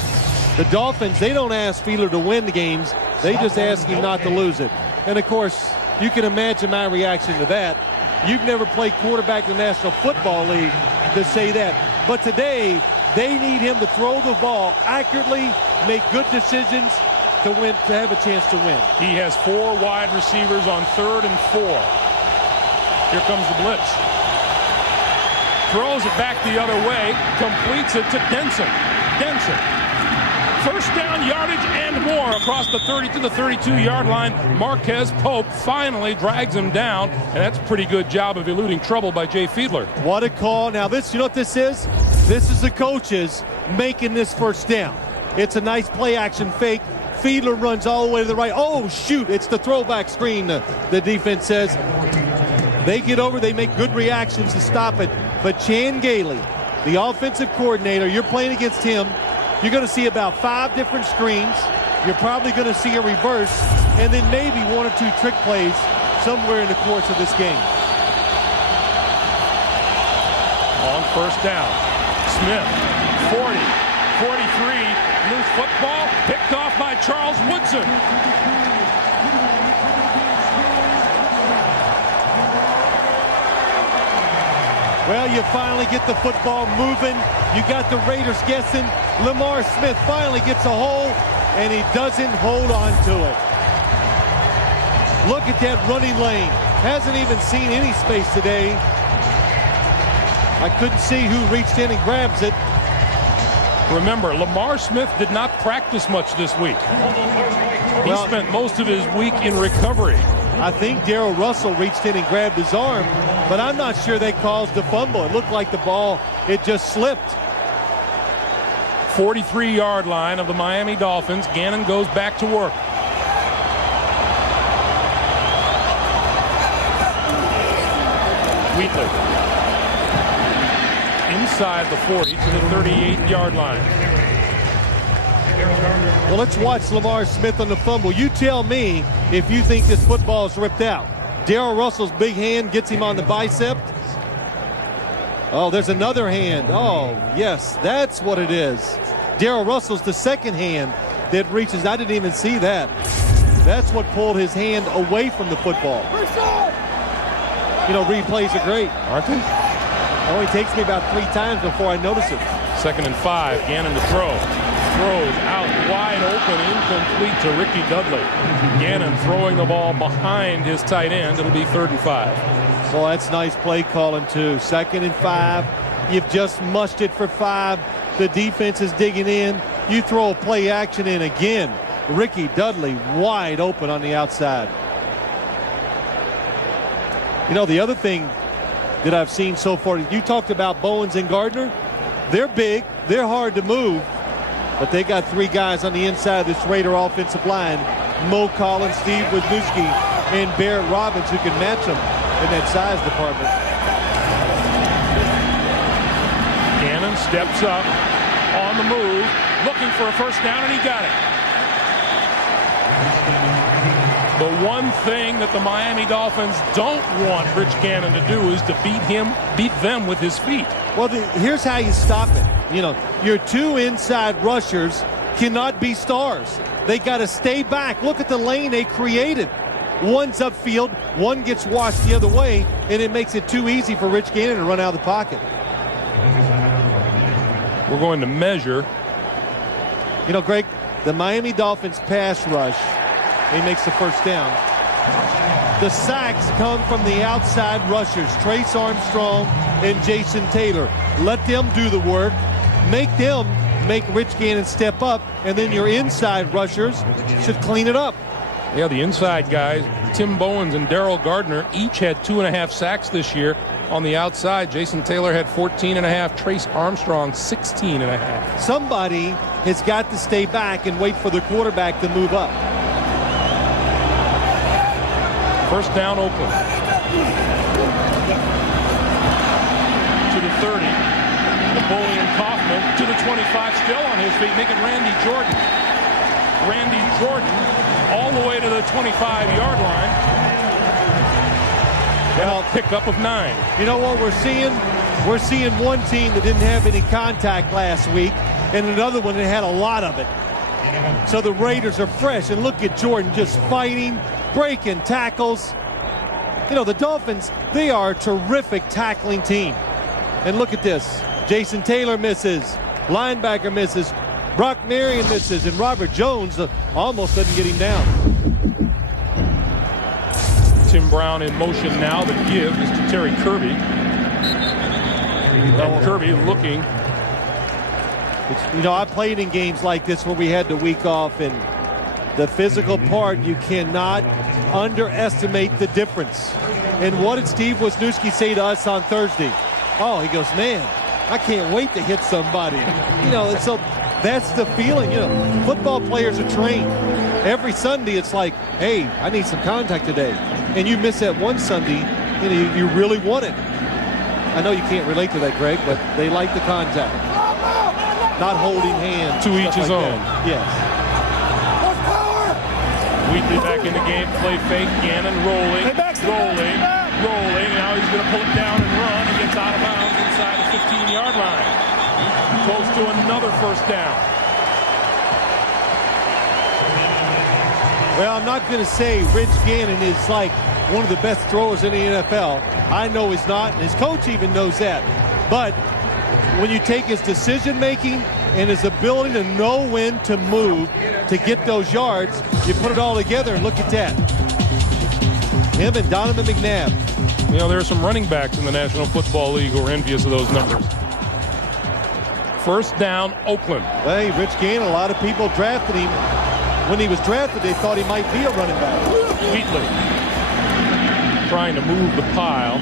The Dolphins, they don't ask Fiedler to win the games. They just ask him not to lose it. And, of course, you can imagine my reaction to that. You've never played quarterback in the National Football League to say that. But today, they need him to throw the ball accurately, make good decisions to win, to have a chance to win. He has 4 wide receivers on 3rd and 4. Here comes the blitz. Throws it back the other way, completes it to Denson. First down yardage and more across the 30 to the 32-yard line. Marquez Pope finally drags him down, and that's a pretty good job of eluding trouble by Jay Fiedler. What a call. Now this, you know what this is? This is the coaches making this first down. It's a nice play action fake. Fiedler runs all the way to the right. Oh, shoot, it's the throwback screen, the defense says. They get over, they make good reactions to stop it. But Chan Gailey, the offensive coordinator, you're playing against him. You're going to see about 5 different screens. You're probably going to see a reverse, and then maybe 1 or 2 trick plays somewhere in the course of this game. On first down, Smith, 40, 43, loose football, picked off by Charles Woodson. Well, you finally get the football moving. You got the Raiders guessing. Lamar Smith finally gets a hold, and he doesn't hold on to it. Look at that running lane. Hasn't even seen any space today. I couldn't see who reached in and grabs it. Remember, Lamar Smith did not practice much this week. He spent most of his week in recovery. I think Darrell Russell reached in and grabbed his arm, but I'm not sure they caused the fumble. It looked like the ball, it just slipped. 43-yard line of the Miami Dolphins. Gannon goes back to work. Wheatley. Inside the 40 to the 38-yard line. Well, let's watch Lamar Smith on the fumble. You tell me if you think this football is ripped out. Darrell Russell's big hand gets him on the bicep. Oh, there's another hand. Oh, yes, that's what it is. Darrell Russell's the second hand that reaches. I didn't even see that. That's what pulled his hand away from the football. You know, replays are great, aren't they? It only takes me about 3 times before I notice it. 2nd and 5. Gannon to throw. Throws out wide open, incomplete to Ricky Dudley. Gannon throwing the ball behind his tight end. It'll be 3rd and 5. Well, that's nice play calling too. 2nd and 5. You've just mushed it for 5. The defense is digging in. You throw a play action in again. Ricky Dudley wide open on the outside. You know, the other thing that I've seen so far, you talked about Bowens and Gardner. They're big. They're hard to move. But they got 3 guys on the inside of this Raider offensive line. Mo Collins, Steve Wisniewski, and Barrett Robbins, who can match them in that size department. Gannon steps up on the move, looking for a first down, and he got it. The one thing that the Miami Dolphins don't want Rich Gannon to do is to beat them with his feet. Well, here's how you stop it. You know, your 2 inside rushers cannot be stars. They got to stay back. Look at the lane they created. One's upfield, one gets washed the other way, and it makes it too easy for Rich Gannon to run out of the pocket. We're going to measure. You know, Greg, the Miami Dolphins pass rush, he makes the first down. The sacks come from the outside rushers, Trace Armstrong and Jason Taylor. Let them do the work. Make them make Rich Gannon step up, and then your inside rushers should clean it up. Yeah, the inside guys, Tim Bowens and Darrell Gardner, each had 2.5 sacks this year. On the outside, Jason Taylor had 14.5, Trace Armstrong 16.5. Somebody has got to stay back and wait for the quarterback to move up. First down, Oakland. To the 30. Napoleon Kaufman to the 25, still on his feet, making Randy Jordan. Randy Jordan all the way to the 25-yard line. Well, pickup of 9. You know what we're seeing? We're seeing one team that didn't have any contact last week and another one that had a lot of it. So the Raiders are fresh, and look at Jordan just fighting, breaking tackles. You know, the Dolphins, they are a terrific tackling team. And look at this. Jason Taylor misses. Linebacker misses. Brock Marion misses. And Robert Jones almost doesn't get him down. Tim Brown in motion now. The give is to Terry Kirby. And Kirby looking. You know, I played in games like this where we had the week off, and the physical part, you cannot underestimate the difference. And what did Steve Wisniewski say to us on Thursday? Oh, he goes, man, I can't wait to hit somebody. You know, and so that's the feeling. You know, football players are trained. Every Sunday it's like, hey, I need some contact today. And you miss that one Sunday, you know, you really want it. I know you can't relate to that, Greg, but they like the contact. Not holding hands. To each his own. Yes. Wheatley back in the game, play fake, Gannon rolling, rolling. Now he's going to pull it down and run. He gets out of bounds inside the 15-yard line. Close to another first down. Well, I'm not going to say Rich Gannon is like one of the best throwers in the NFL. I know he's not, and his coach even knows that. But when you take his decision-making and his ability to know when to move to get those yards, you put it all together, and look at that. Him and Donovan McNabb. You know, there are some running backs in the National Football League who are envious of those numbers. First down, Oakland. Hey, Rich Gannon, a lot of people drafted him. When he was drafted, they thought he might be a running back. Wheatley trying to move the pile.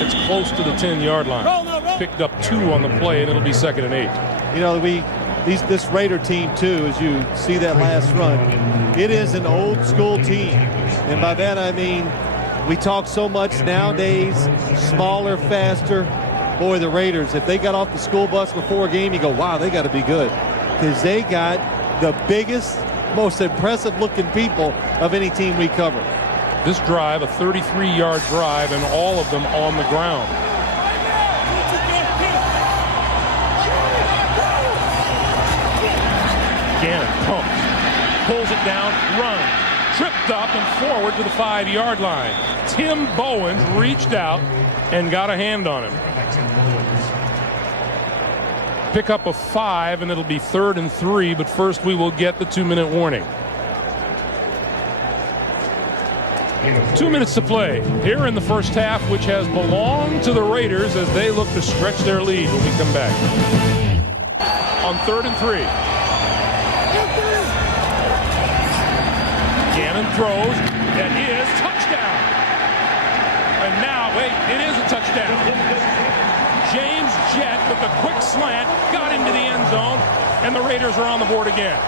It's close to the 10-yard line. Picked up 2 on the play, and it'll be 2nd and 8. You know, this Raider team, too, as you see that last run, it is an old-school team. And by that, I mean, we talk so much nowadays, smaller, faster. Boy, the Raiders, if they got off the school bus before a game, you go, wow, they got to be good. Because they got the biggest, most impressive-looking people of any team we cover. This drive, a 33-yard drive, and all of them on the ground. Gannon pumps, pulls it down, runs, tripped up and forward to the 5-yard line. Tim Bowens reached out and got a hand on him. Pick up a 5, and it'll be 3rd and 3, but first we will get the 2-minute warning. 2 minutes to play here in the first half, which has belonged to the Raiders as they look to stretch their lead when we come back. On 3rd and 3. Gannon throws. That is touchdown. And now, wait, it is a touchdown. James Jett with a quick slant got into the end zone, and the Raiders are on the board again.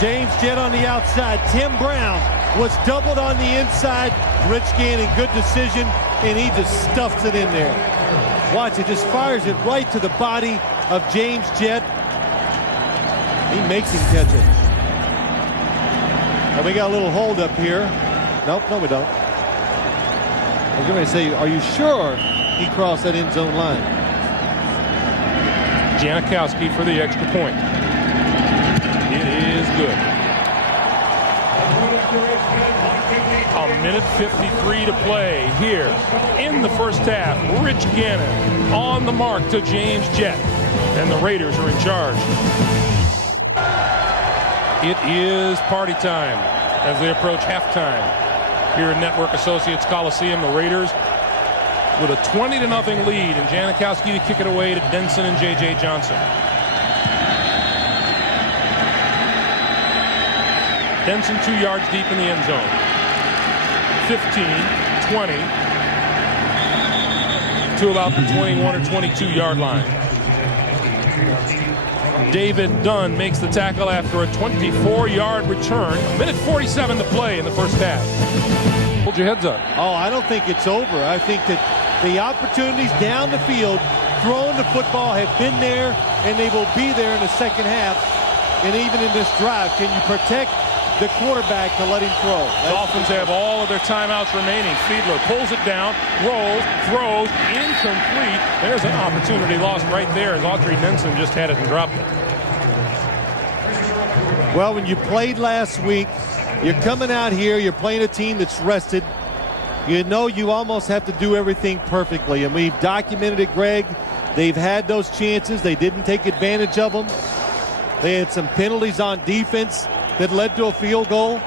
James Jett on the outside. Tim Brown was doubled on the inside. Rich Gannon, good decision, and he just stuffs it in there. Watch, it just fires it right to the body of James Jett. He makes him catch it. And we got a little hold up here. Nope, no we don't. I was going to say, are you sure he crossed that end zone line? Janikowski for the extra point. It is good. A minute 53 to play here in the first half. Rich Gannon on the mark to James Jett. and the Raiders are in charge. It is party time as they approach halftime here in Network Associates Coliseum. The Raiders with a 20-0 lead, and Janikowski to kick it away to Denson and J.J. Johnson. Denson 2 yards deep in the end zone. 15, 20 to about the 21 or 22-yard line. David Dunn makes the tackle after a 24-yard return. A minute 47 to play in the first half. Hold your heads up. Oh, I don't think it's over. I think that the opportunities down the field, throwing the football, have been there, and they will be there in the second half. And even in this drive, can you protect the quarterback to let him throw? Dolphins have all of their timeouts remaining. Fiedler pulls it down, rolls, throws, incomplete. There's an opportunity lost right there as Autry Denson just had it and dropped it. Well, when you played last week, you're coming out here, you're playing a team that's rested. You know you almost have to do everything perfectly, and we've documented it, Greg. They've had those chances. They didn't take advantage of them. They had some penalties on defense that led to a field goal.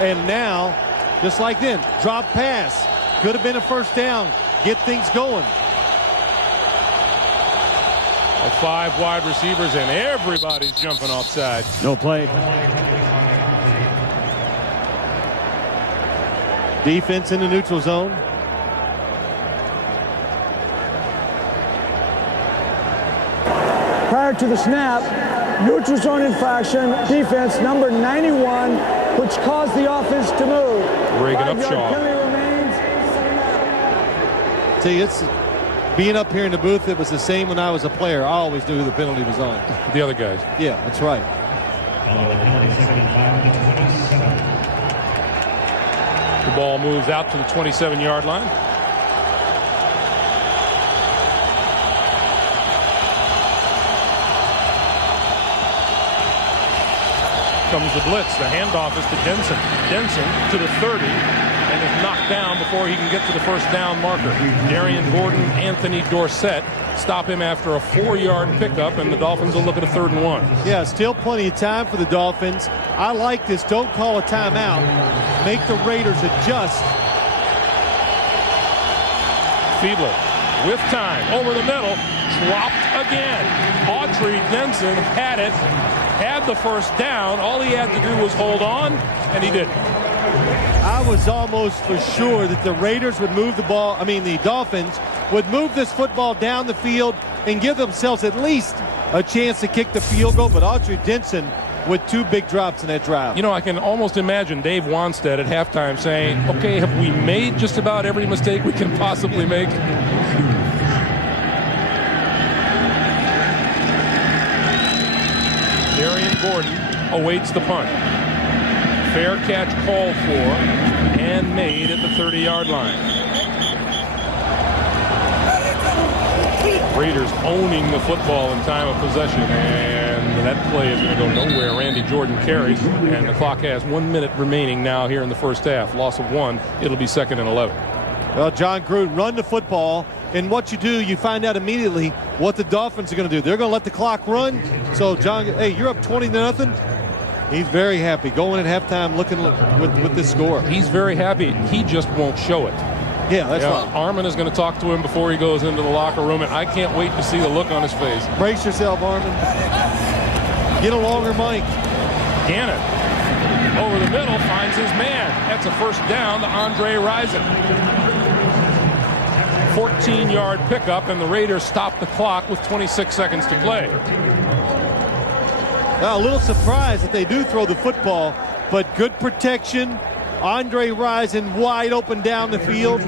And now, just like then, drop pass. Could have been a first down. Get things going. 5 wide receivers, and everybody's jumping offside. No play. Defense in the neutral zone. Prior to the snap, neutral zone infraction, defense number 91, which caused the offense to move. Reagan 5-yard Upshaw. penalty remains. See, it's being up here in the booth, it was the same when I was a player. I always knew who the penalty was on. The other guys. Yeah, that's right. The ball moves out to the 27-yard line. Comes the blitz. The handoff is to Denson. Denson to the 30 and is knocked down before he can get to the first down marker. Darian Gordon, Anthony Dorsett stop him after a 4-yard pickup, and the Dolphins will look at a 3rd and 1. Yeah, still plenty of time for the Dolphins. I like this. Don't call a timeout. Make the Raiders adjust. Fiedler with time over the middle, dropped again. Autry Denson had it, had the first down. All he had to do was hold on, and he didn't. I was almost for sure that the Raiders would move the ball. The Dolphins would move this football down the field and give themselves at least a chance to kick the field goal. But Autry Denson with 2 big drops in that drive. You know, I can almost imagine Dave Wanstead at halftime saying, okay, have we made just about every mistake we can possibly make? Darian Gordon awaits the punt. Fair catch called for and made at the 30-yard line. Raiders owning the football in time of possession, and that play is going to go nowhere. Randy Jordan carries, and the clock has 1 minute remaining now here in the first half. Loss of 1, it'll be 2nd and 11. Well, John Gruden, run the football, and what you do, you find out immediately what the Dolphins are going to do. They're going to let the clock run. So, John, hey, you're up 20-0. He's very happy going at halftime looking with this score. He's very happy. He just won't show it. Yeah, that's right. Armin is going to talk to him before he goes into the locker room, and I can't wait to see the look on his face. Brace yourself, Armin. Get a longer mic. Gannon over the middle finds his man. That's a first down to Andre Rison. 14-yard pickup, and the Raiders stop the clock with 26 seconds to play. Now, a little surprised that they do throw the football, but good protection. Andre Rison wide open down the field.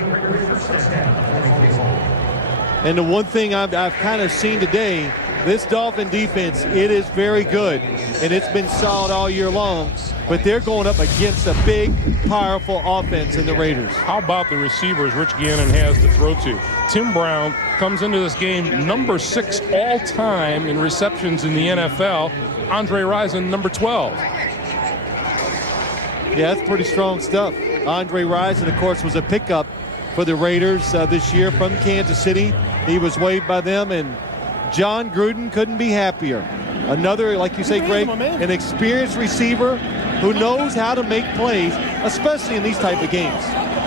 And the one thing I've kind of seen today, this Dolphin defense, it is very good. And it's been solid all year long. But they're going up against a big, powerful offense in the Raiders. How about the receivers Rich Gannon has to throw to? Tim Brown comes into this game number 6 all-time in receptions in the NFL. Andre Rison, number 12. Yeah, that's pretty strong stuff. Andre Rison, of course, was a pickup for the Raiders this year from Kansas City. He was waived by them, and John Gruden couldn't be happier. Another, like you say, Greg, an experienced receiver who knows how to make plays, especially in these type of games.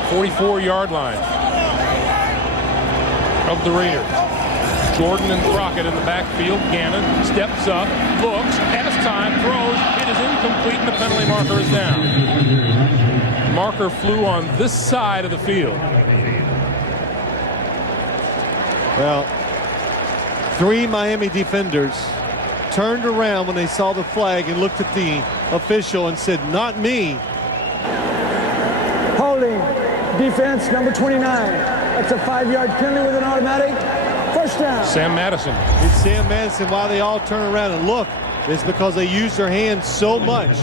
44-yard line of the Raiders. Jordan and Crockett in the backfield. Gannon steps up, looks, has time, throws. It is incomplete, and the penalty marker is down. Marker flew on this side of the field. Well, 3 Miami defenders turned around when they saw the flag and looked at the official and said, "Not me." Holding defense number 29. That's a 5-yard penalty with an automatic first down. Sam Madison. It's Sam Madison. Why they all turn around and look is because they use their hands so much.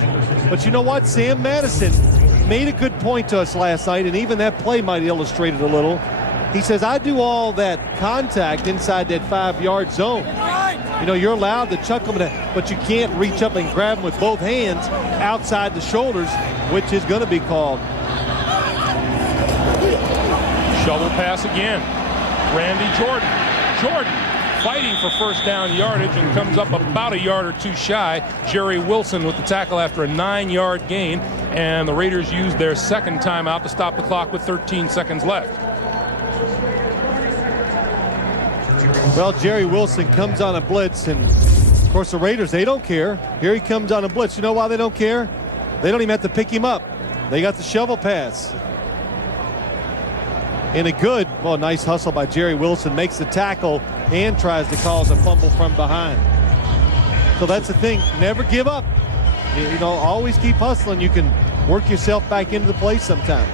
But you know what? Sam Madison made a good point to us last night, and even that play might illustrate it a little. He says, I do all that contact inside that 5-yard zone. You know, you're allowed to chuck them, but you can't reach up and grab them with both hands outside the shoulders, which is going to be called. Shovel pass again. Randy Jordan. Jordan fighting for first down yardage and comes up about a yard or two shy. Jerry Wilson with the tackle after a 9-yard gain, and the Raiders used their second timeout to stop the clock with 13 seconds left. Well, Jerry Wilson comes on a blitz, and of course the Raiders, they don't care. Here he comes on a blitz. You know why they don't care? They don't even have to pick him up. They got the shovel pass. And a good, well, nice hustle by Jerry Wilson, makes the tackle and tries to cause a fumble from behind. So that's the thing, never give up. You know, always keep hustling. You can work yourself back into the play sometime.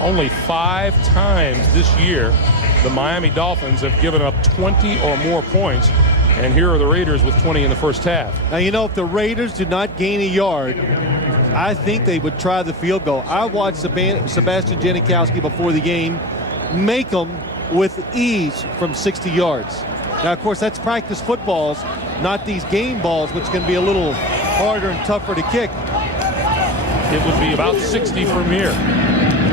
Only 5 times this year the Miami Dolphins have given up 20 or more points, and here are the Raiders with 20 in the first half. Now, you know, if the Raiders did not gain a yard, I think they would try the field goal. I watched Sebastian Janikowski before the game make them with ease from 60 yards. Now, of course, that's practice footballs, not these game balls, which can be a little harder and tougher to kick. It would be about 60 from here.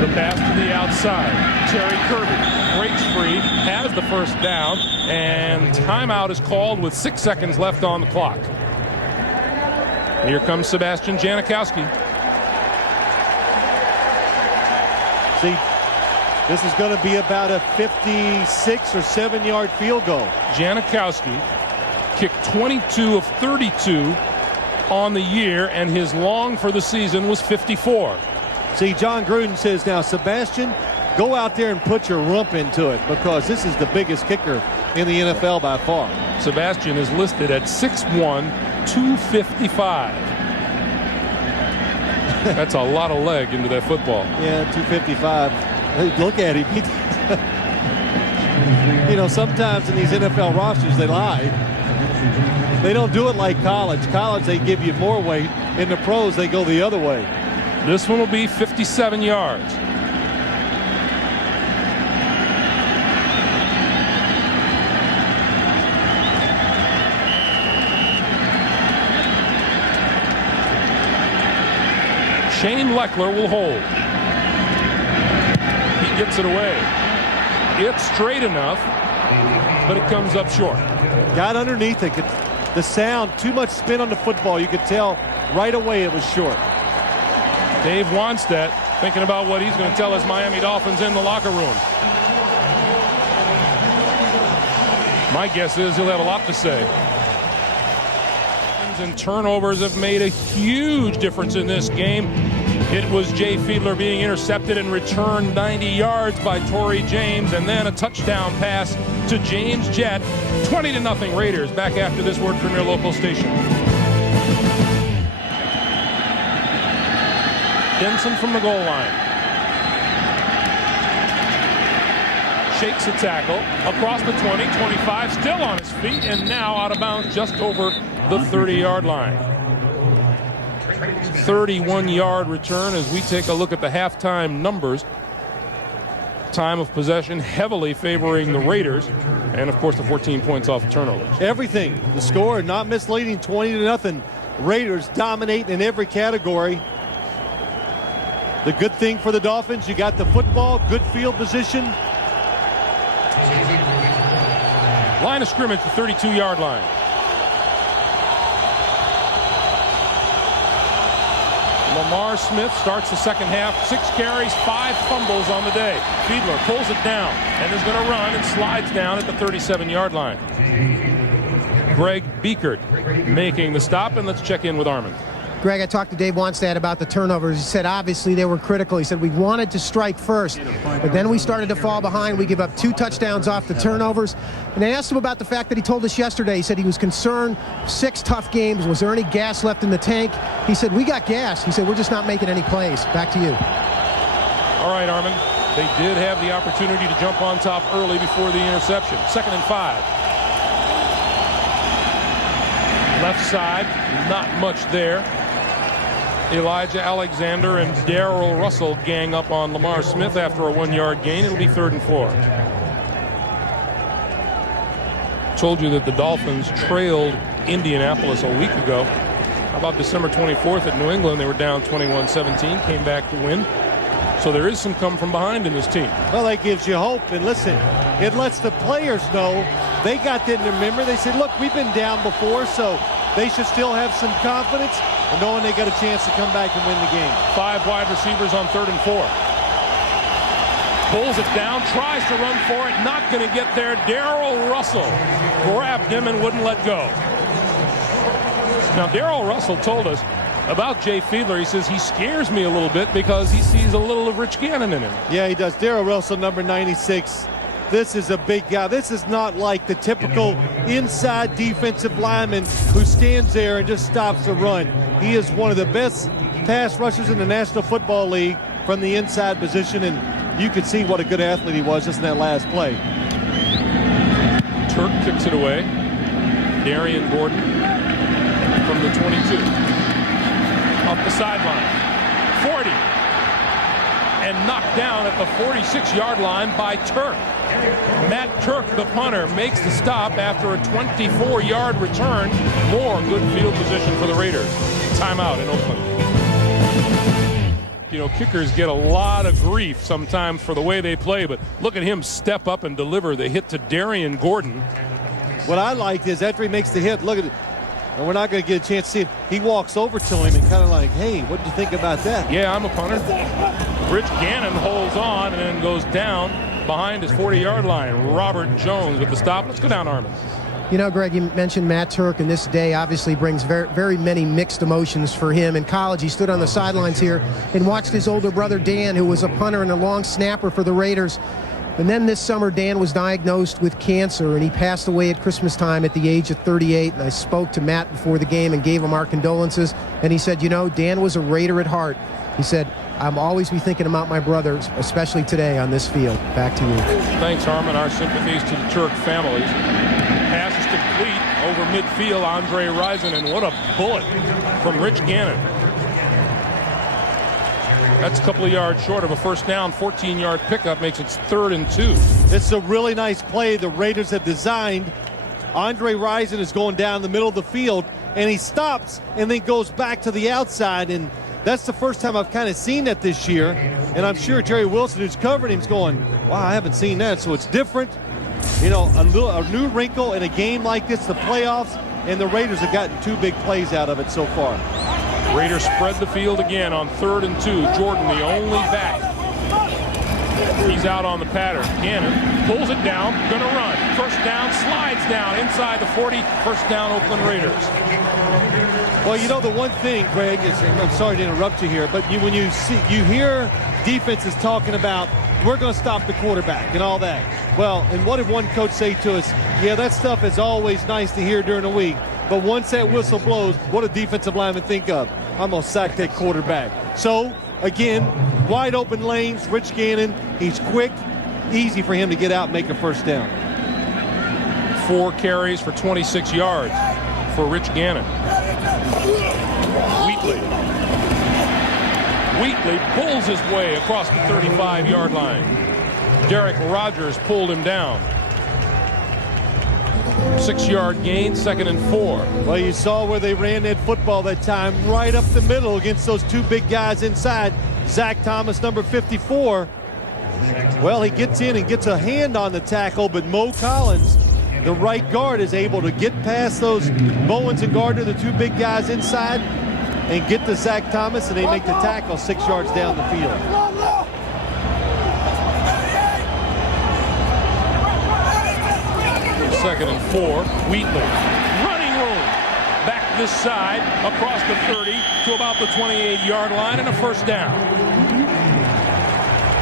The pass to the outside. Terry Kirby breaks free, has the first down, and timeout is called with 6 seconds left on the clock. Here comes Sebastian Janikowski. See, this is going to be about a 56 or 7-yard field goal. Janikowski kicked 22 of 32 on the year, and his long for the season was 54. See, John Gruden says, now, Sebastian, go out there and put your rump into it, because this is the biggest kicker in the NFL by far. Sebastian is listed at 6'1", 255. That's a lot of leg into that football. Yeah, 255. Hey, look at him. You know, sometimes in these NFL rosters, they lie. They don't do it like college. College, they give you more weight. In the pros, they go the other way. This one will be 57 yards. Shane Leckler will hold. He gets it away. It's straight enough, but it comes up short. Got underneath it. The sound, too much spin on the football. You could tell right away it was short. Dave Wanstead thinking about what he's going to tell his Miami Dolphins in the locker room. My guess is he'll have a lot to say. And turnovers have made a huge difference in this game. It was Jay Fiedler being intercepted and returned 90 yards by Torrey James, and then a touchdown pass to James Jett. 20-0 Raiders. Back after this word from your local station. Denson from the goal line. Shakes a tackle across the 20, 25, still on his feet, and now out of bounds just over the 30-yard line. 31-yard return as we take a look at the halftime numbers. Time of possession heavily favoring the Raiders, and of course the 14 points off of turnovers. Everything. The score not misleading, 20-0. Raiders dominate in every category. The good thing for the Dolphins, you got the football, good field position. Line of scrimmage, the 32-yard line. Lamar Smith starts the second half. 6 carries, 5 fumbles on the day. Fiedler pulls it down and is going to run and slides down at the 37-yard line. Greg Biekert making the stop, and let's check in with Armin. Greg, I talked to Dave Wannstedt about the turnovers. He said obviously they were critical. He said we wanted to strike first, but then we started to fall behind. We give up 2 touchdowns off the turnovers. And I asked him about the fact that he told us yesterday, he said he was concerned, 6 tough games. Was there any gas left in the tank? He said, we got gas. He said, we're just not making any plays. Back to you. All right, Armin. They did have the opportunity to jump on top early before the interception. 2nd and 5. Left side, not much there. Elijah Alexander and Darrell Russell gang up on Lamar Smith after a 1-yard gain. It'll be 3rd and 4. Told you that the Dolphins trailed Indianapolis a week ago. How about December 24th at New England? They were down 21-17, came back to win. So there is some come from behind in this team. Well, that gives you hope. And listen, it lets the players know they got that in their memory. They said, look, we've been down before, so they should still have some confidence, knowing they got a chance to come back and win the game. 5 wide receivers on 3rd and 4. Pulls it down, tries to run for it, not going to get there. Darrell Russell grabbed him and wouldn't let go. Now, Darrell Russell told us about Jay Fiedler. He says he scares me a little bit because he sees a little of Rich Gannon in him. Yeah, he does. Darrell Russell, number 96. This is a big guy. This is not like the typical inside defensive lineman who stands there and just stops the run. He is one of the best pass rushers in the National Football League from the inside position, and you could see what a good athlete he was just in that last play. Turk kicks it away. Darian Gordon from the 22. Up the sideline. 40. And knocked down at the 46-yard line by Turk. Matt Turk, the punter, makes the stop after a 24-yard return. More good field position for the Raiders. Timeout in Oakland. You know, kickers get a lot of grief sometimes for the way they play, but look at him step up and deliver the hit to Darian Gordon. What I liked is after he makes the hit, look at it, and we're not going to get a chance to see him. He walks over to him and kind of like, hey, what did you think about that? Yeah, I'm a punter. Rich Gannon holds on and then goes down behind his 40-yard line. Robert Jones with the stop. Let's go down, Armin. You know, Greg, you mentioned Matt Turk, and this day obviously brings very, very many mixed emotions for him. In college, he stood on the sidelines here and watched his older brother, Dan, who was a punter and a long snapper for the Raiders. And then this summer, Dan was diagnosed with cancer, and he passed away at Christmas time at the age of 38. And I spoke to Matt before the game and gave him our condolences. And he said, you know, Dan was a Raider at heart. He said, I'm always be thinking about my brothers, especially today on this field. Back to you. Thanks, Harmon. Our sympathies to the Turk families. Pass is complete over midfield. Andre Rison, and what a bullet from Rich Gannon. That's a couple of yards short of a first down. 14-yard pickup makes it 3rd and 2. This is a really nice play the Raiders have designed. Andre Rison is going down the middle of the field, and he stops and then goes back to the outside, and that's the first time I've kind of seen that this year. And I'm sure Jerry Wilson, who's covering him, is going, wow, I haven't seen that. So it's different. You know, a new wrinkle in a game like this, the playoffs, and the Raiders have gotten 2 big plays out of it so far. Raiders spread the field again on 3rd and 2. Jordan, the only back. He's out on the pattern. Gannon pulls it down, gonna run. First down, slides down inside the 40. First down, Oakland Raiders. Well, you know, the one thing, Greg, is, I'm sorry to interrupt you here, but you hear defenses talking about, we're going to stop the quarterback and all that. Well, and what did one coach say to us? Yeah, that stuff is always nice to hear during the week, but once that whistle blows, what do defensive linemen think of? I'm going to sack that quarterback. So, again, wide open lanes, Rich Gannon, he's quick, easy for him to get out and make a first down. 4 carries for 26 yards for Rich Gannon. Wheatley pulls his way across the 35-yard line. Derek Rogers pulled him down. 6-yard gain, 2nd and 4. Well, you saw where they ran that football that time, right up the middle against those 2 big guys inside. Zach Thomas, number 54. Well, he gets in and gets a hand on the tackle, but Mo Collins the right guard is able to get past those Bowens and Gardner, the two big guys inside, and get to Zach Thomas, and they make the tackle 6 yards down the field. 2nd and 4. Wheatley. Running room. Back this side, across the 30 to about the 28-yard line, and a first down.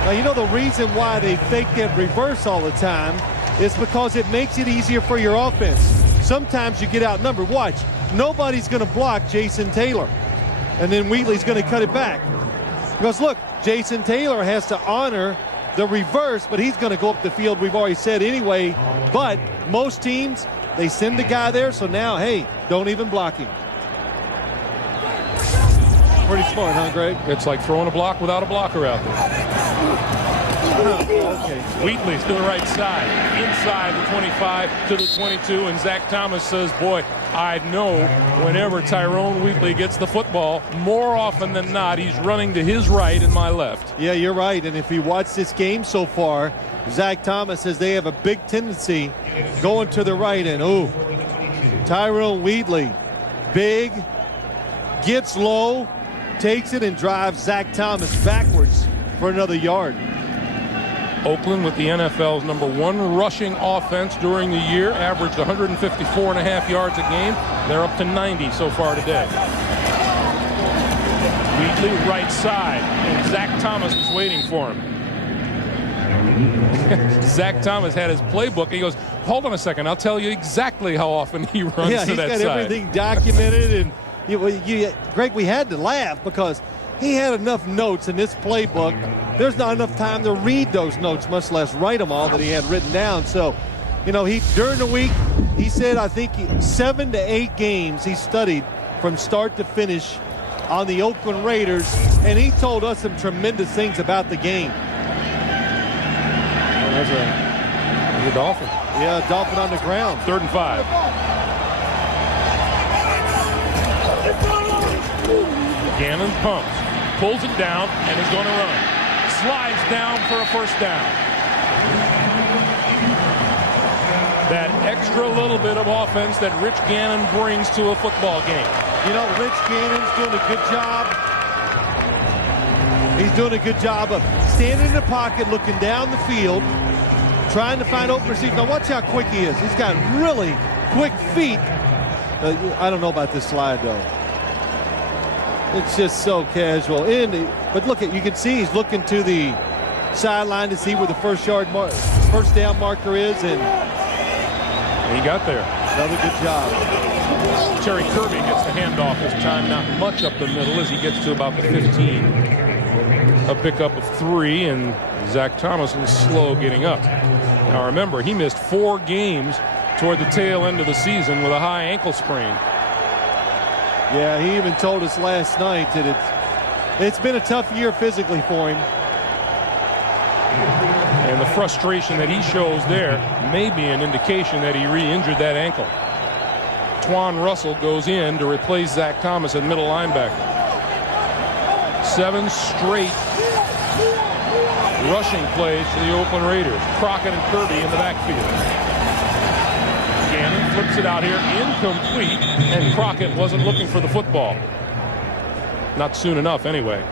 Now, you know the reason why they fake that reverse all the time is because it makes it easier for your offense. Sometimes you get outnumbered. Watch. Nobody's going to block Jason Taylor. And then Wheatley's going to cut it back. Because, look, Jason Taylor has to honor the reverse, but he's going to go up the field, we've already said anyway. But most teams, they send the guy there, so now, hey, don't even block him. Pretty smart, huh, Greg? It's like throwing a block without a blocker out there. Okay. Wheatley's to the right side, inside the 25 to the 22, and Zach Thomas says, boy, I know whenever Tyrone Wheatley gets the football, more often than not, he's running to his right and my left. Yeah, you're right. And if you watch this game so far, Zach Thomas says they have a big tendency going to the right. And, ooh, Tyrone Wheatley, big, gets low, takes it, and drives Zach Thomas backwards for another yard. Oakland, with the NFL's #1 rushing offense during the year, averaged 154.5 yards a game. They're up to 90 so far today. Wheatley right side, and Zach Thomas is waiting for him. Zach Thomas had his playbook. He goes, hold on a second, I'll tell you exactly how often he runs to that side. Yeah, he's got everything documented. And Greg, we had to laugh because he had enough notes in this playbook. There's not enough time to read those notes, much less write them all that he had written down. So, you know, during the week, he said, I think 7 to 8 games he studied from start to finish on the Oakland Raiders, and he told us some tremendous things about the game. Oh, that's a Dolphin. Yeah, Dolphin on the ground. 3rd and 5. Gannon pumps, pulls it down, and is going to run. Slides down for a first down. That extra little bit of offense that Rich Gannon brings to a football game. You know, Rich Gannon's doing a good job. He's doing a good job of standing in the pocket, looking down the field, trying to find open receivers. Now watch how quick he is. He's got really quick feet. I don't know about this slide, though. It's just so casual. But look, you can see he's looking to the sideline to see where the first down marker is, and he got there. Another good job. Terry Kirby gets the handoff this time, not much up the middle as he gets to about the 15. A pickup of 3, and Zach Thomas is slow getting up. Now remember, he missed 4 games toward the tail end of the season with a high ankle sprain. Yeah, he even told us last night that it's been a tough year physically for him. And the frustration that he shows there may be an indication that he re-injured that ankle. Twan Russell goes in to replace Zach Thomas at middle linebacker. 7 straight rushing plays for the Oakland Raiders. Crockett and Kirby in the backfield. Gannon flips it out here, incomplete, and Crockett wasn't looking for the football. Not soon enough, anyway.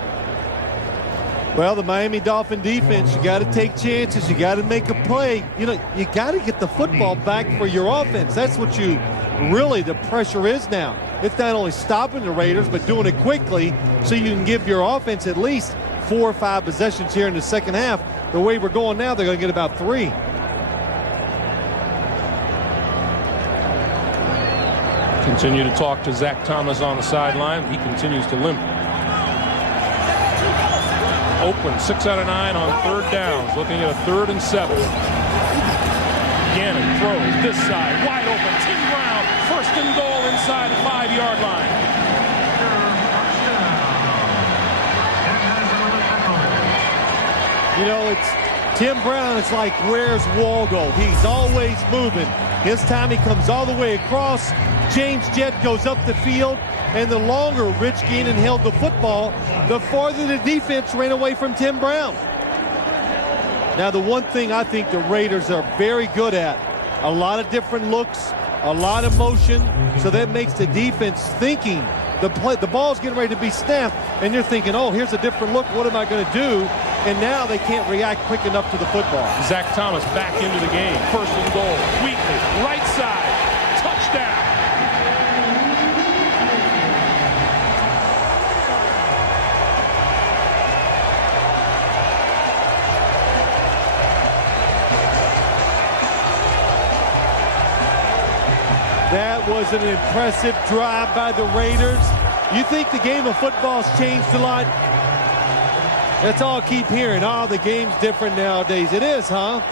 Well, the Miami Dolphin defense, you got to take chances. You got to make a play. You know, you got to get the football back for your offense. That's what the pressure is now. It's not only stopping the Raiders, but doing it quickly so you can give your offense at least 4 or 5 possessions here in the second half. The way we're going now, they're going to get about 3. Continue to talk to Zach Thomas on the sideline. He continues to limp. Oakland 6 out of 9 on 3rd downs, looking at a 3rd and 7. Gannon throws this side, wide open. Tim Brown, 1st and goal inside the 5-yard line. You know, it's Tim Brown. It's like, where's Waldo? He's always moving. This time he comes all the way across. James Jett goes up the field, and the longer Rich Gannon held the football, the farther the defense ran away from Tim Brown. Now, the one thing I think the Raiders are very good at a lot of different looks, a lot of motion, so that makes the defense thinking. The ball's getting ready to be snapped, and you're thinking, oh, here's a different look. What am I going to do? And now they can't react quick enough to the football. Zach Thomas back into the game. First and goal. Wheatley, right side. Touchdown. That was an impressive drive by the Raiders. You think the game of football's changed a lot? That's all I keep hearing. Oh, the game's different nowadays. It is, huh?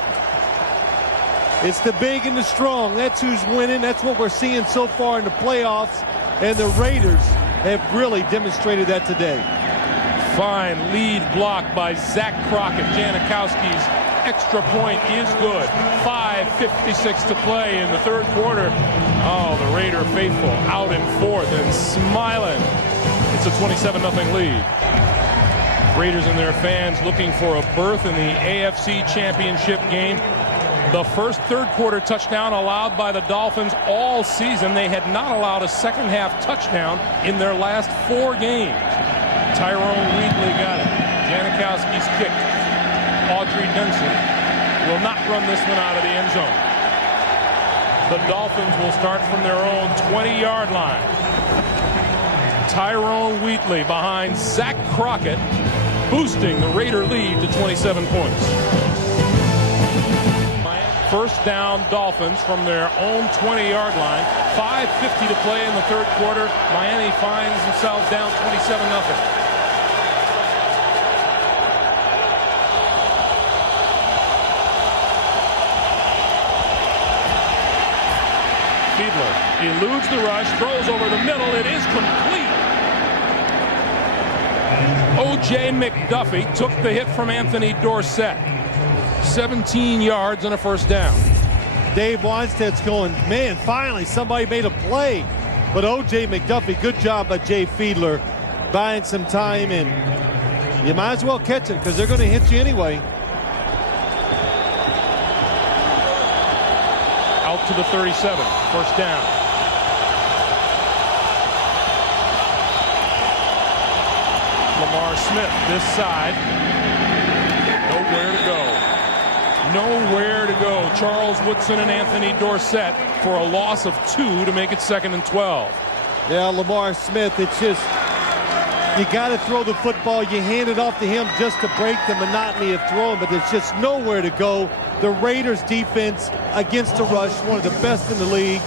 It's the big and the strong. That's who's winning. That's what we're seeing so far in the playoffs. And the Raiders have really demonstrated that today. Fine lead block by Zach Crockett. Janikowski's extra point is good. 5:56 to play in the third quarter. Oh, the Raider faithful out in fourth and smiling. It's a 27-0 lead. Raiders and their fans looking for a berth in the AFC Championship game. The first third quarter touchdown allowed by the Dolphins all season. They had not allowed a second half touchdown in their last 4 games. Tyrone Wheatley got it. Janikowski's kick. Audrey Denson will not run this one out of the end zone. The Dolphins will start from their own 20-yard line. Tyrone Wheatley behind Zach Crockett, boosting the Raider lead to 27 points. First down Dolphins from their own 20-yard line. 5:50 to play in the third quarter. Miami finds themselves down 27-0. Eludes the rush, throws over the middle. It is complete. O.J. McDuffie took the hit from Anthony Dorsett. 17 yards and a first down. Dave Weinsted's going, man, finally somebody made a play. But O.J. McDuffie, good job by Jay Fiedler buying some time, and you might as well catch it because they're going to hit you anyway. Out to the 37, first down. Lamar Smith this side. Nowhere to go. Nowhere to go. Charles Woodson and Anthony Dorsett for a loss of 2 to make it 2nd and 12. Yeah, Lamar Smith, it's just, you got to throw the football. You hand it off to him just to break the monotony of throwing, but there's just nowhere to go. The Raiders defense against the rush, one of the best in the league.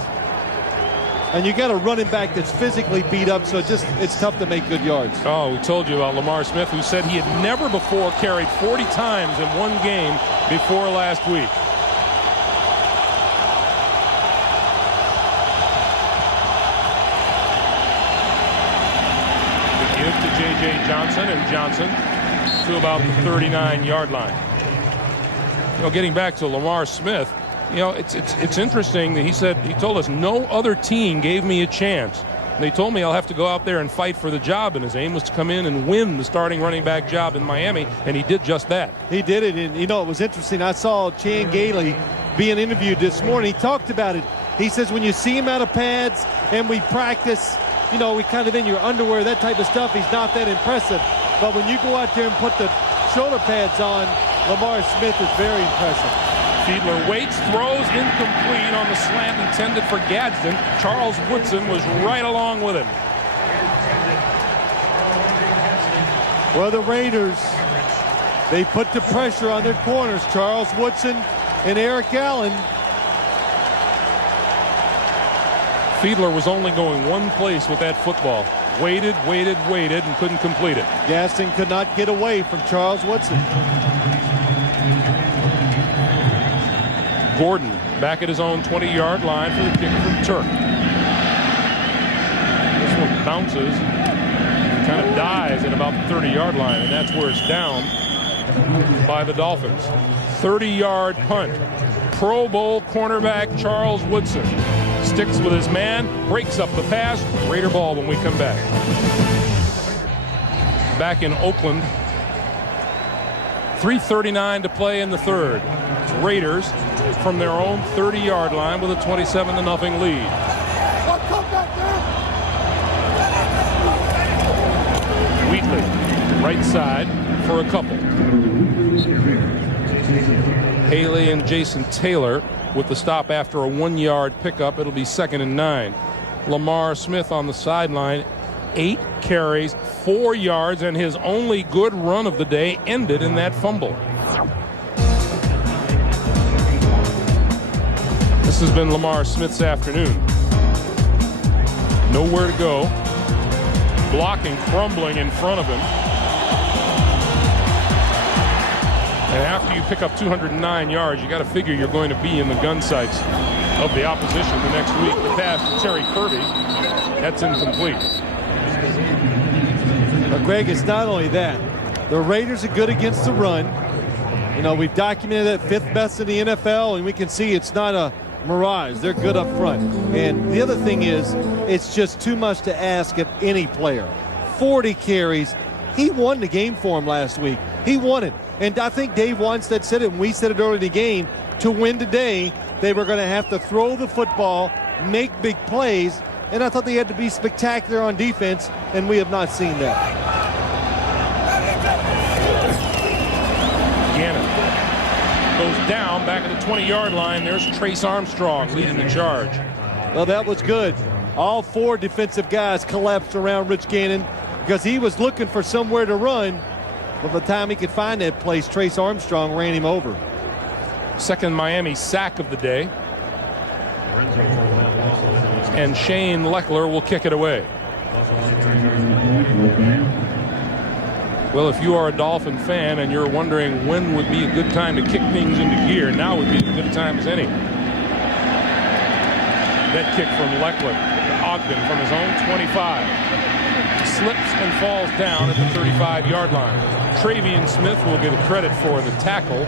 And you got a running back that's physically beat up, so it's tough to make good yards. Oh, we told you about Lamar Smith, who said he had never before carried 40 times in one game before last week. The give to J.J. Johnson, and Johnson to about the 39-yard line. You know, getting back to Lamar Smith, you know, it's interesting that he told us no other team gave me a chance. And they told me I'll have to go out there and fight for the job, and his aim was to come in and win the starting running back job in Miami, and he did just that. He did it, and you know, it was interesting. I saw Chan Gailey being interviewed this morning. He talked about it. He says when you see him out of pads and we practice, you know, we kind of in your underwear, that type of stuff, he's not that impressive. But when you go out there and put the shoulder pads on, Lamar Smith is very impressive. Fiedler waits, throws incomplete on the slant intended for Gadsden. Charles Woodson was right along with him. Well, the Raiders, they put the pressure on their corners, Charles Woodson and Eric Allen. Fiedler was only going one place with that football. Waited, and couldn't complete it. Gaston could not get away from Charles Woodson. Gordon back at his own 20-yard line for the kick from Turk. This one bounces, kind of dies at about the 30-yard line, and that's where it's down by the Dolphins. 30-yard punt. Pro Bowl cornerback Charles Woodson sticks with his man, breaks up the pass. Raider ball when we come back. Back in Oakland, 3:39 to play in the third. It's Raiders from their own 30-yard line with a 27-0 lead. Wheatley, right side for a couple. Haley and Jason Taylor with the stop after a 1-yard pickup. It'll be 2nd and 9. Lamar Smith on the sideline, 8 carries, 4 yards, and his only good run of the day ended in that fumble. This has been Lamar Smith's afternoon. Nowhere to go. Blocking crumbling in front of him. And after you pick up 209 yards, you got to figure you're going to be in the gun sights of the opposition the next week. The pass to Terry Kirby, that's incomplete. But Greg, it's not only that. The Raiders are good against the run. You know, we've documented that 5th best in the NFL, and we can see it's not a mirage. They're good up front. And the other thing is, it's just too much to ask of any player. 40 carries. He won the game for him last week. He won it. And I think Dave Wanstead said it, and we said it early in the game, to win today, they were going to have to throw the football, make big plays, and I thought they had to be spectacular on defense, and we have not seen that. Gannon goes down back at the 20-yard line. There's Trace Armstrong leading the charge. Well, that was good. All 4 defensive guys collapsed around Rich Gannon because he was looking for somewhere to run. But by the time he could find that place, Trace Armstrong ran him over. Second Miami sack of the day. And Shane Leckler will kick it away. Well, if you are a Dolphin fan and you're wondering when would be a good time to kick things into gear, now would be as good a time as any. That kick from Leckler to Ogden from his own 25. He slips and falls down at the 35-yard line. Travian Smith will get credit for the tackle.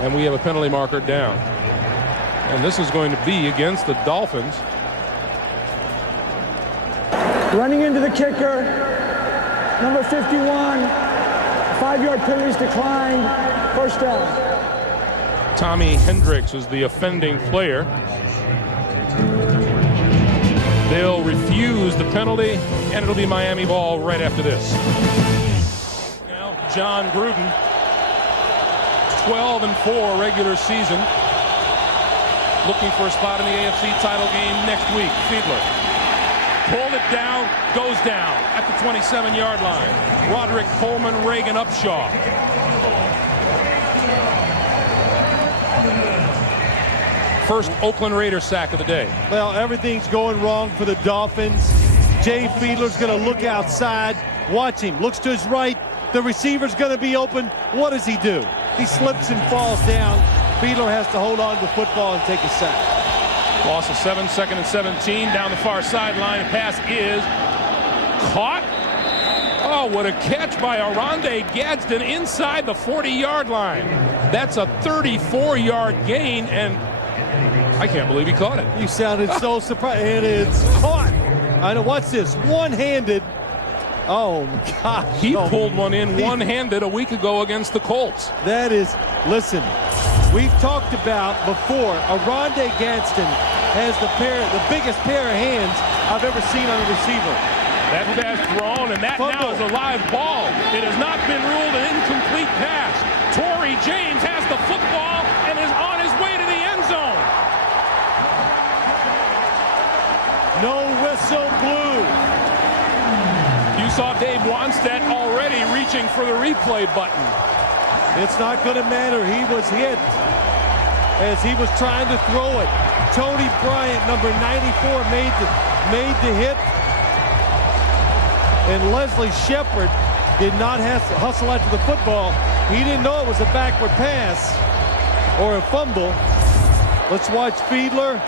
And we have a penalty marker down. And this is going to be against the Dolphins. Running into the kicker, number 51. 5-yard penalties declined. First down. Tommy Hendricks is the offending player. They'll refuse the penalty, and it'll be Miami ball right after this. Now, John Gruden, 12-4 regular season, looking for a spot in the AFC title game next week. Fiedler pulled it down, goes down at the 27-yard line. Roderick Coleman, Reagan Upshaw. First Oakland Raiders sack of the day. Well, everything's going wrong for the Dolphins. Jay Fiedler's going to look outside. Watch him. Looks to his right. The receiver's going to be open. What does he do? He slips and falls down. Fiedler has to hold on to the football and take a sack. Loss of 7, 2nd and 17 down the far sideline. Pass is caught. Oh, what a catch by Aronde Gadsden inside the 40-yard line. That's a 34-yard gain, and I can't believe he caught it. You sounded so surprised. And it's caught. I know. What's this? One-handed. Oh, my gosh. He pulled one in one-handed a week ago against the Colts. That is, listen, we've talked about before, Aronde Gadsden has the biggest pair of hands I've ever seen on a receiver. That pass thrown, and that now is a live ball. It has not been ruled an incomplete pass. Torrey James has the football and is on his way to the end zone. No whistle blew. You saw Dave Wanstead already reaching for the replay button. It's not going to matter. He was hit as he was trying to throw it. Tony Bryant, number 94, made the hit. And Leslie Shepard did not have to hustle after the football. He didn't know it was a backward pass or a fumble. Let's watch Fiedler.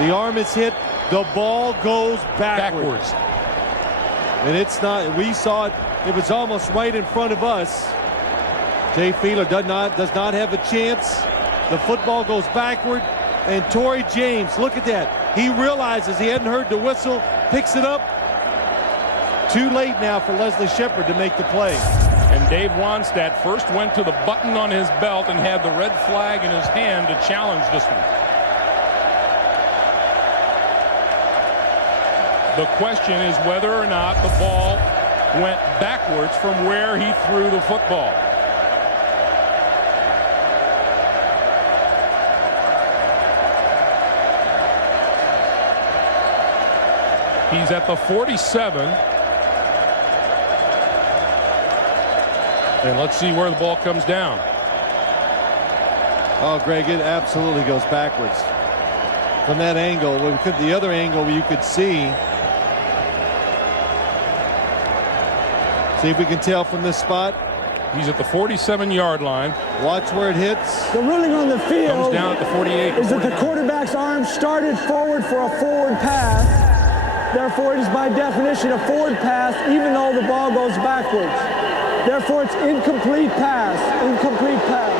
The arm is hit. The ball goes backwards. And it's not, we saw it, it was almost right in front of us. Jay Fiedler does not have a chance. The football goes backward. And Torrey James, look at that. He realizes he hadn't heard the whistle, picks it up. Too late now for Leslie Shepard to make the play. And Dave Wannstedt first went to the button on his belt and had the red flag in his hand to challenge this one. The question is whether or not the ball went backwards from where he threw the football. He's at the 47. And let's see where the ball comes down. Oh, Greg, it absolutely goes backwards. From that angle, the other angle you could see. See if we can tell from this spot. He's at the 47-yard line. Watch where it hits. The ruling on the field comes down at the 48. Is that the quarterback's arm started forward for a forward pass. Therefore, it is by definition a forward pass, even though the ball goes backwards. Therefore, it's incomplete pass. Incomplete pass.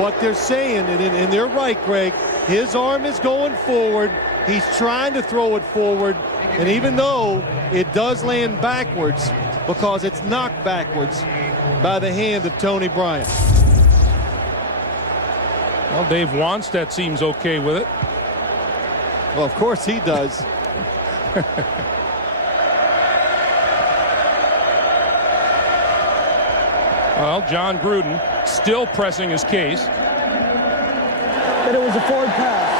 What they're saying, and they're right, Greg, his arm is going forward. He's trying to throw it forward. And even though it does land backwards, because it's knocked backwards by the hand of Tony Bryant. Well, Dave Wannstedt seems okay with it. Well, of course he does. Well, John Gruden still pressing his case. That it was a forward pass.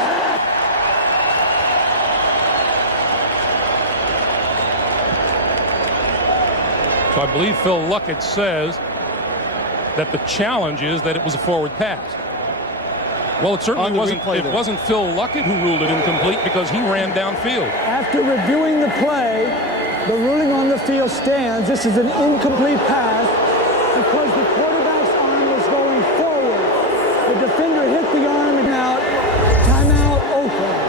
So I believe Phil Luckett says that the challenge is that it was a forward pass. Well, it certainly wasn't. It wasn't Phil Luckett who ruled it incomplete because he ran downfield. After reviewing the play, the ruling on the field stands. This is an incomplete pass because the quarterback's arm was going forward. The defender hit the arm and out. Timeout, Oakland.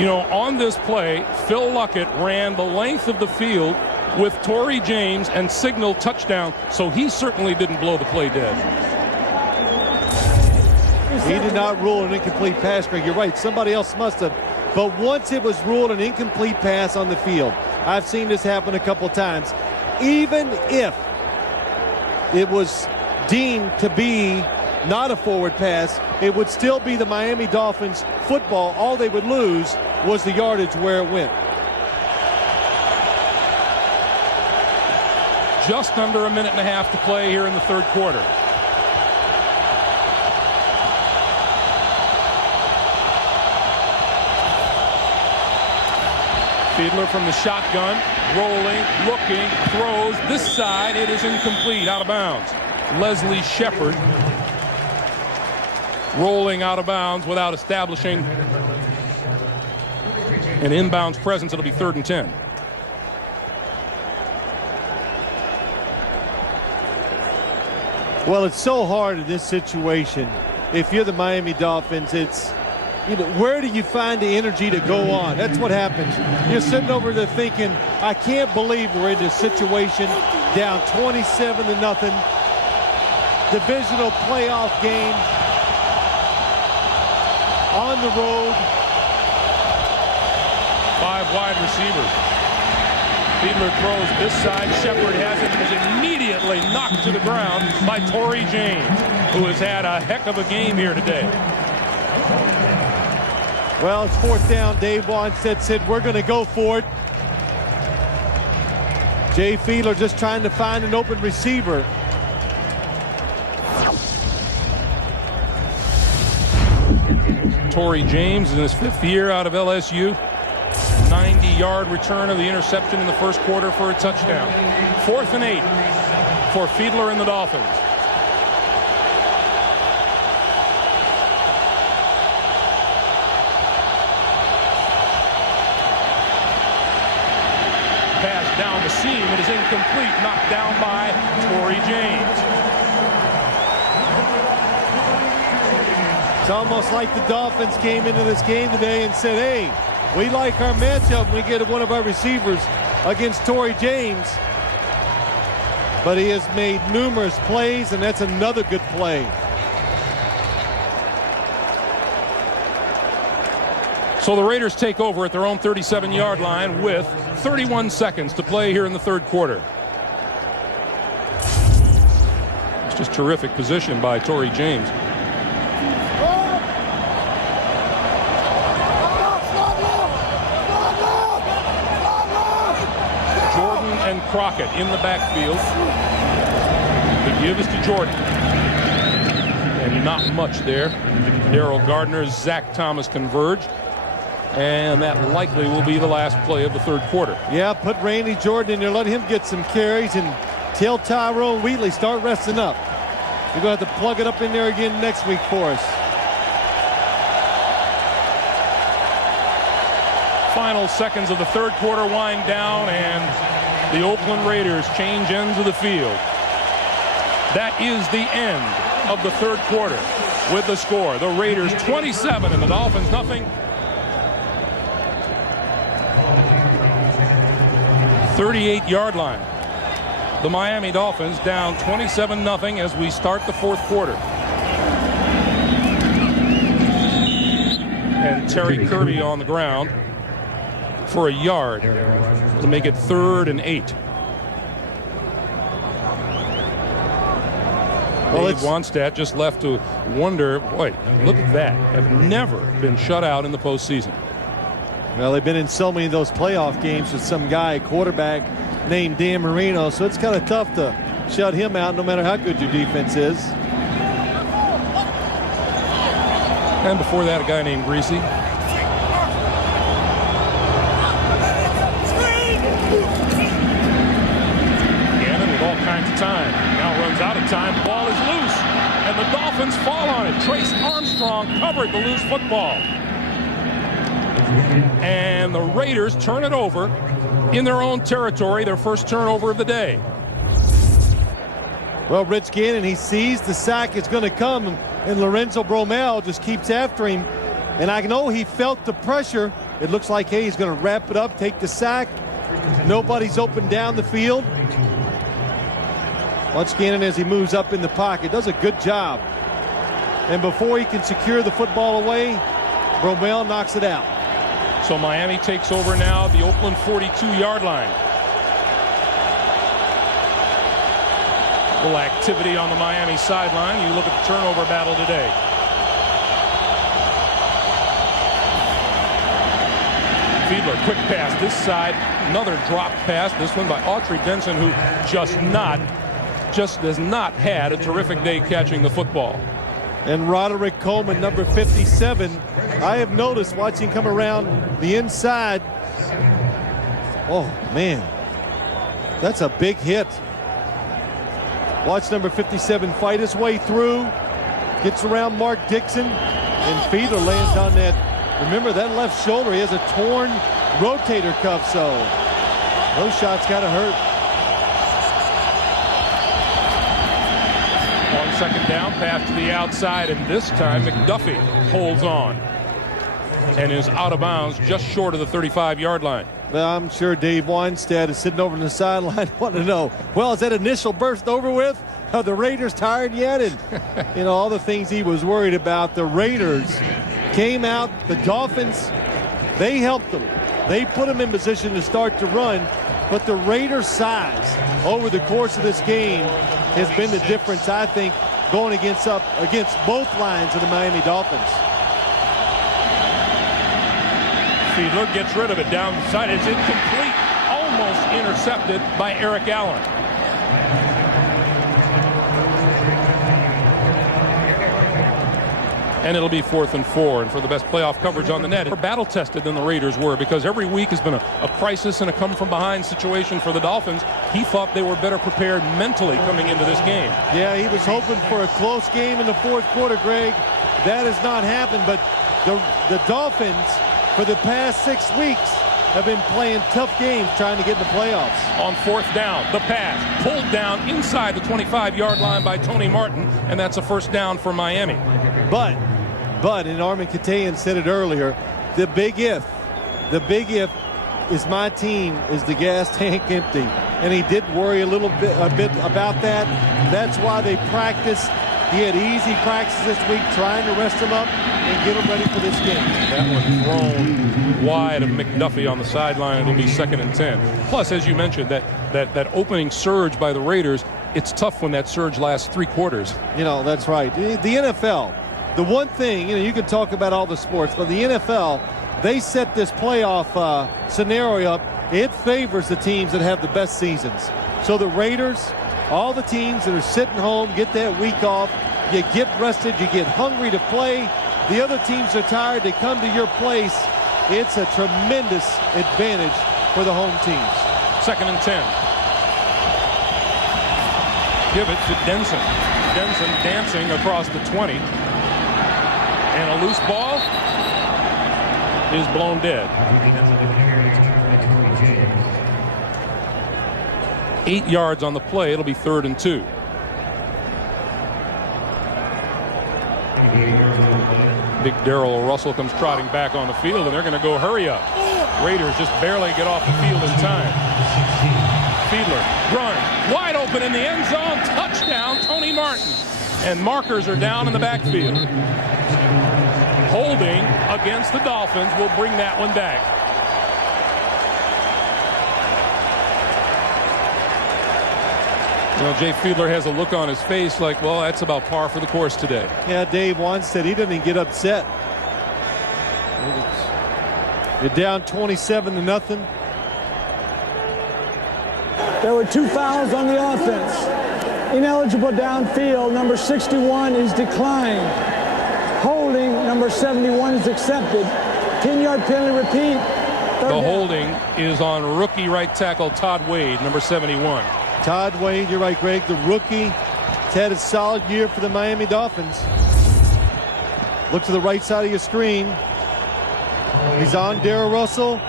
You know, on this play, Phil Luckett ran the length of the field with Torrey James and signaled touchdown, so he certainly didn't blow the play dead. He did not rule an incomplete pass, Greg. You're right. Somebody else must have. But once it was ruled an incomplete pass on the field, I've seen this happen a couple times. Even if it was deemed to be not a forward pass, it would still be the Miami Dolphins football. All they would lose was the yardage where it went. Just under a minute and a half to play here in the third quarter. Fiedler from the shotgun, rolling, looking, throws. This side, it is incomplete, out of bounds. Leslie Shepard rolling out of bounds without establishing an inbounds presence. It'll be 3rd and 10. Well, it's so hard in this situation. If you're the Miami Dolphins, it's, you know, where do you find the energy to go on? That's what happens. You're sitting over there thinking, I can't believe we're in this situation, down 27-0, divisional playoff game, on the road. 5 wide receivers. Fiedler throws this side. Shepard has it and is immediately knocked to the ground by Torrey James, who has had a heck of a game here today. Well, it's 4th down. Dave Wannstedt said, we're going to go for it. Jay Fiedler just trying to find an open receiver. Torrey James in his 5th year out of LSU. 90-yard return of the interception in the first quarter for a touchdown. 4th and 8 for Fiedler and the Dolphins. Pass down the seam. It is incomplete. Knocked down by Torrey James. It's almost like the Dolphins came into this game today and said, hey, we like our matchup. We get one of our receivers against Torrey James. but he has made numerous plays, and that's another good play. So the Raiders take over at their own 37-yard line with 31 seconds to play here in the third quarter. It's just terrific position by Torrey James. Jordan and Crockett in the backfield. The give is to Jordan. And not much there. Darrell Gardner, Zach Thomas converged. And that likely will be the last play of the third quarter. Yeah, put Randy Jordan in there, let him get some carries, and tell Tyrone Wheatley start resting up. You're going to have to plug it up in there again next week for us. Final seconds of the third quarter wind down, and the Oakland Raiders change ends of the field. That is the end of the third quarter with the score. The Raiders 27 and the Dolphins nothing. 38-yard line. The Miami Dolphins down 27-0 as we start the fourth quarter. And Terry Kirby on the ground for a yard to make it 3rd and 8. Well, Dave Wannstedt just left to wonder, boy, look at that. Have never been shut out in the postseason. Well, they've been in so many of those playoff games with some guy, quarterback named Dan Marino, so it's kind of tough to shut him out no matter how good your defense is. And before that, a guy named Greasy. Gannon with all kinds of time. Now runs out of time. The ball is loose, and the Dolphins fall on it. Trace Armstrong covered the loose football. And the Raiders turn it over in their own territory, their first turnover of the day. Well, Rich Gannon, he sees the sack is going to come, and Lorenzo Bromell just keeps after him. And I know he felt the pressure. It looks like, hey, he's going to wrap it up, take the sack. Nobody's open down the field. Watch Gannon as he moves up in the pocket. Does a good job. And before he can secure the football away, Bromell knocks it out. So Miami takes over now the Oakland 42-yard line. A little activity on the Miami sideline. You look at the turnover battle today. Fiedler, quick pass this side. Another drop pass. This one by Autry Denson, who just has not had a terrific day catching the football. And Roderick Coleman, number 57. I have noticed watching come around the inside. Oh, man. That's a big hit. Watch number 57 fight his way through. Gets around Mark Dixon. And Fiedler lands on that. Remember, that left shoulder, he has a torn rotator cuff, so those shots got to hurt. On second down, pass to the outside, and this time McDuffie holds on and is out of bounds just short of the 35-yard line. Well, I'm sure Dave Wannstedt is sitting over on the sideline wanting to know, well, is that initial burst over with? Are the Raiders tired yet? And, all the things he was worried about. The Raiders came out. The Dolphins, they helped them. They put them in position to start to run. But the Raiders' size over the course of this game has been the difference, I think, going against both lines of the Miami Dolphins. Fiedler gets rid of it down the side. It's incomplete, almost intercepted by Eric Allen. And it'll be 4th and 4. And for the best playoff coverage on the net, more battle tested than the Raiders were, because every week has been a crisis and a come from behind situation for the Dolphins. He thought they were better prepared mentally coming into this game. Yeah, he was hoping for a close game in the fourth quarter, Greg. That has not happened, but the Dolphins, for the past 6 weeks, have been playing tough games trying to get in the playoffs. On 4th down, the pass pulled down inside the 25-yard line by Tony Martin, and that's a first down for Miami. But, and Armin Katayan said it earlier, the big if is my team, is the gas tank empty? And he did worry a bit about that. That's why they practice. He had easy practice this week, trying to rest him up and get him ready for this game. That one thrown wide of McDuffie on the sideline. It'll be 2nd and 10. Plus, as you mentioned, that opening surge by the Raiders, it's tough when that surge lasts 3 quarters. You know, that's right. The NFL, the one thing, you know, you can talk about all the sports, but the NFL, they set this playoff scenario up. It favors the teams that have the best seasons. So the Raiders, all the teams that are sitting home, get that week off. You get rested. You get hungry to play. The other teams are tired. They come to your place. It's a tremendous advantage for the home teams. 2nd and 10. Give it to Denson. Denson dancing across the 20. And a loose ball is blown dead. 8 yards on the play. It'll be 3rd and 2. Big Darrell Russell comes trotting back on the field, and they're going to go hurry up. Raiders just barely get off the field in time. Fiedler runs wide open in the end zone. Touchdown, Tony Martin. And markers are down in the backfield. Holding against the Dolphins will bring that one back. You know, Jay Fiedler has a look on his face like, well, that's about par for the course today. Yeah, Dave once said he didn't even get upset. You're down 27-0. There were 2 fouls on the offense. Ineligible downfield, number 61 is declined. Holding, number 71 is accepted. 10-yard penalty, repeat. The holding is on rookie right tackle Todd Wade, number 71. Todd Wade, you're right, Greg, the rookie. He's had a solid year for the Miami Dolphins. Look to the right side of your screen. He's on Darrell Russell.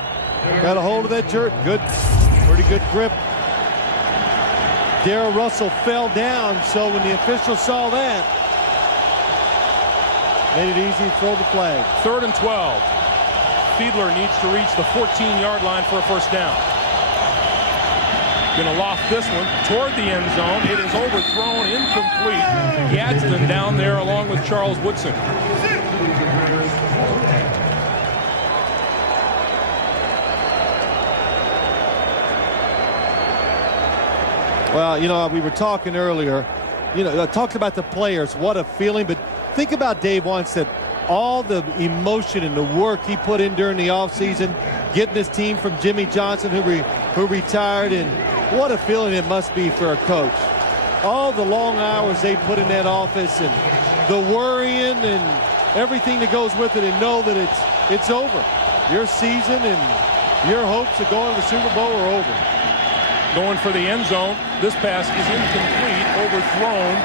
Got a hold of that jerk. Good, pretty good grip. Darrell Russell fell down, so when the official saw that, made it easy to throw the flag. 3rd and 12. Fiedler needs to reach the 14-yard line for a first down. Going to loft this one toward the end zone. It is overthrown, incomplete. Gadsden down there along with Charles Woodson. Well, you know, we were talking earlier, you know, I talked about the players, what a feeling, but think about Dave once said all the emotion and the work he put in during the offseason, getting his team from Jimmy Johnson, who retired, and what a feeling it must be for a coach. All the long hours they put in that office and the worrying and everything that goes with it, and know that it's over. Your season and your hopes of going to the Super Bowl are over. Going for the end zone. This pass is incomplete, overthrown.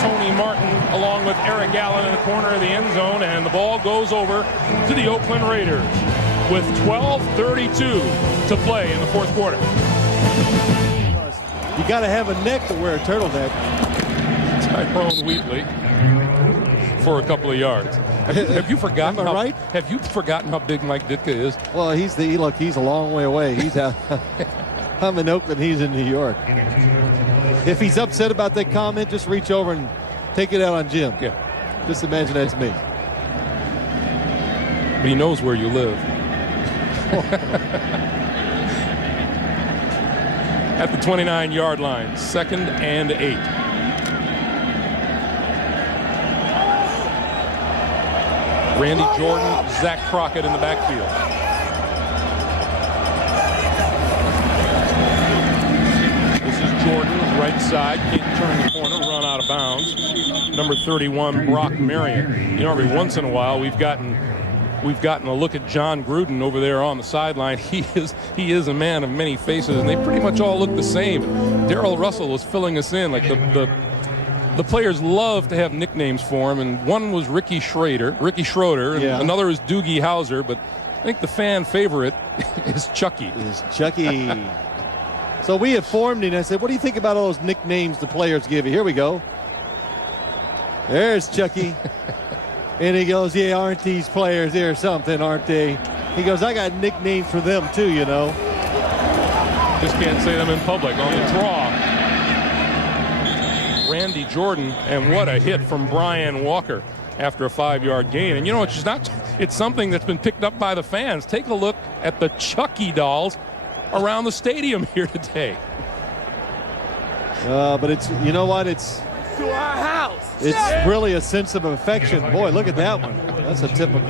Tony Martin along with Eric Allen in the corner of the end zone, and the ball goes over to the Oakland Raiders with 12:32 to play in the 4th quarter. You got to have a neck to wear a turtleneck. Tyrone Wheatley for a couple of yards. Have you forgotten? Am I right? Have you forgotten how big Mike Ditka is? Well, he's a long way away. He's out. I'm in Oakland. He's in New York. If he's upset about that comment, just reach over and take it out on Jim. Yeah. Just imagine that's me. But he knows where you live. At the 29-yard line, 2nd and 8. Randy Jordan, Zach Crockett in the backfield. This is Jordan, right side, can't turn the corner, run out of bounds. Number 31, Brock Marion. You know, every once in a while we've gotten a look at John Gruden over there on the sideline. He is a man of many faces, and they pretty much all look the same. Darrell Russell was filling us in. Like the players love to have nicknames for him, and one was Ricky Schroeder, and another is Doogie Howser, but I think the fan favorite is Chucky. So we informed him. I said, what do you think about all those nicknames the players give you? Here we go. There's Chucky. And he goes, yeah, aren't these players here something, aren't they? He goes, I got nicknames for them too, you know. Just can't say them in public. On the draw, Randy Jordan, and what a hit from Brian Walker after a 5-yard gain. And you know, it's something that's been picked up by the fans. Take a look at the Chucky dolls around the stadium here today. But it's, you know what, it's To our house. it's really a sense of affection. Boy, look at that one. That's a typical.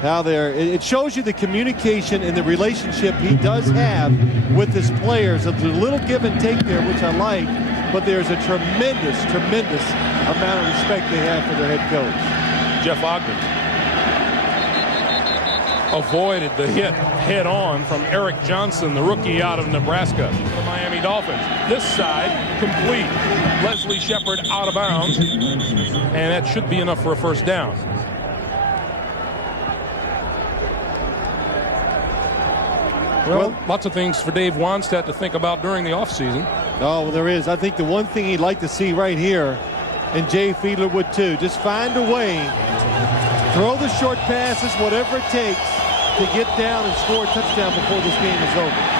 How it shows you the communication and the relationship he does have with his players. There's a little give and take there, which I like, but there's a tremendous amount of respect they have for their head coach. Jeff Ogden avoided the hit head on from Eric Johnson, the rookie out of Nebraska. The Miami Dolphins. This side complete. Leslie Shepard out of bounds, and that should be enough for a first down. Well, lots of things for Dave Wannstedt to think about during the offseason. Oh, well, there is. I think the one thing he'd like to see right here, and Jay Fiedler would too, just find a way, throw the short passes, whatever it takes, to get down and score a touchdown before this game is over.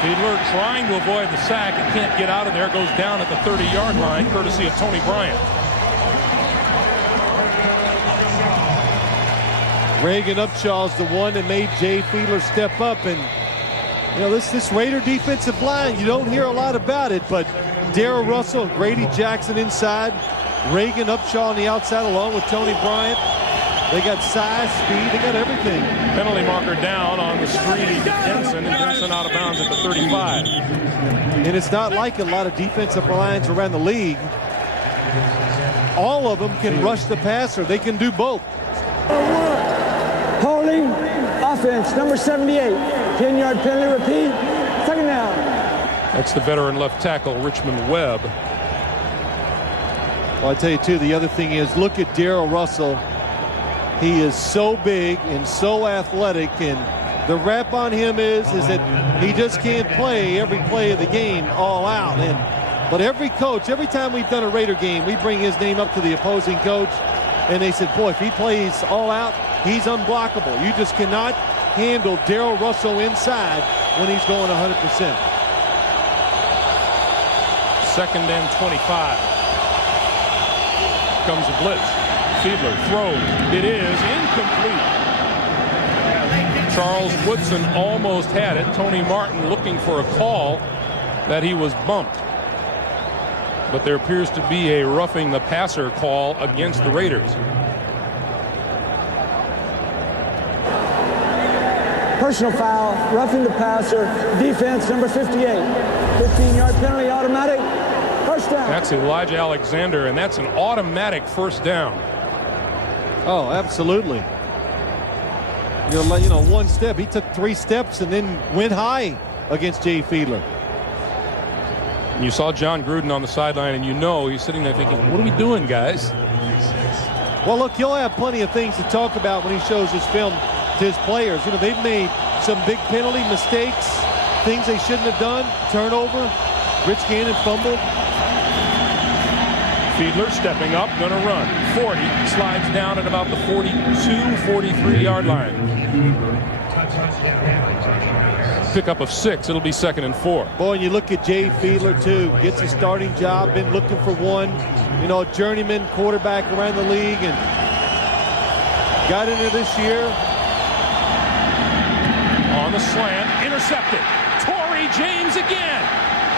Fiedler trying to avoid the sack and can't get out of there. Goes down at the 30-yard line, courtesy of Tony Bryant. Reagan Upshaw's the one that made Jay Fiedler step up. And, you know, this Raider defensive line, you don't hear a lot about it, but Darrell Russell and Grady Jackson inside, Reagan Upshaw on the outside along with Tony Bryant. They got size, speed, they got everything. Penalty marker down on the screen to Jensen, and Jensen out of bounds at the 35. And it's not like a lot of defensive lines around the league. All of them can rush the passer. They can do both. Holding, offense, number 78. 10-yard penalty, repeat, second down. That's the veteran left tackle, Richmond Webb. Well, I tell you, too, the other thing is, look at Darrell Russell. He is so big and so athletic, and the rap on him is that he just can't play every play of the game all out. But every coach, every time we've done a Raider game, we bring his name up to the opposing coach, and they said, boy, if he plays all out, he's unblockable. You just cannot handle Darrell Russell inside when he's going 100%. Second and 25. Comes a blitz. Fiedler throws. It is incomplete. Charles Woodson almost had it. Tony Martin looking for a call that he was bumped. But there appears to be a roughing the passer call against the Raiders. Personal foul, roughing the passer, defense, number 58. 15-yard penalty, automatic, first down. That's Elijah Alexander, and that's an automatic first down. Oh, absolutely. You know, one step. He took 3 steps and then went high against Jay Fiedler. You saw John Gruden on the sideline, and you know he's sitting there thinking, what are we doing, guys? Well, look, he'll have plenty of things to talk about when he shows his film to his players. You know, they've made some big penalty mistakes, things they shouldn't have done, turnover. Rich Gannon fumbled. Fiedler stepping up, going to run. 40, slides down at about the 42, 43-yard line. Pickup of 6, it'll be 2nd and 4. Boy, and you look at Jay Fiedler, too. Gets a starting job, been looking for one. You know, a journeyman quarterback around the league, and got into this year. On the slant, intercepted. Torrey James again.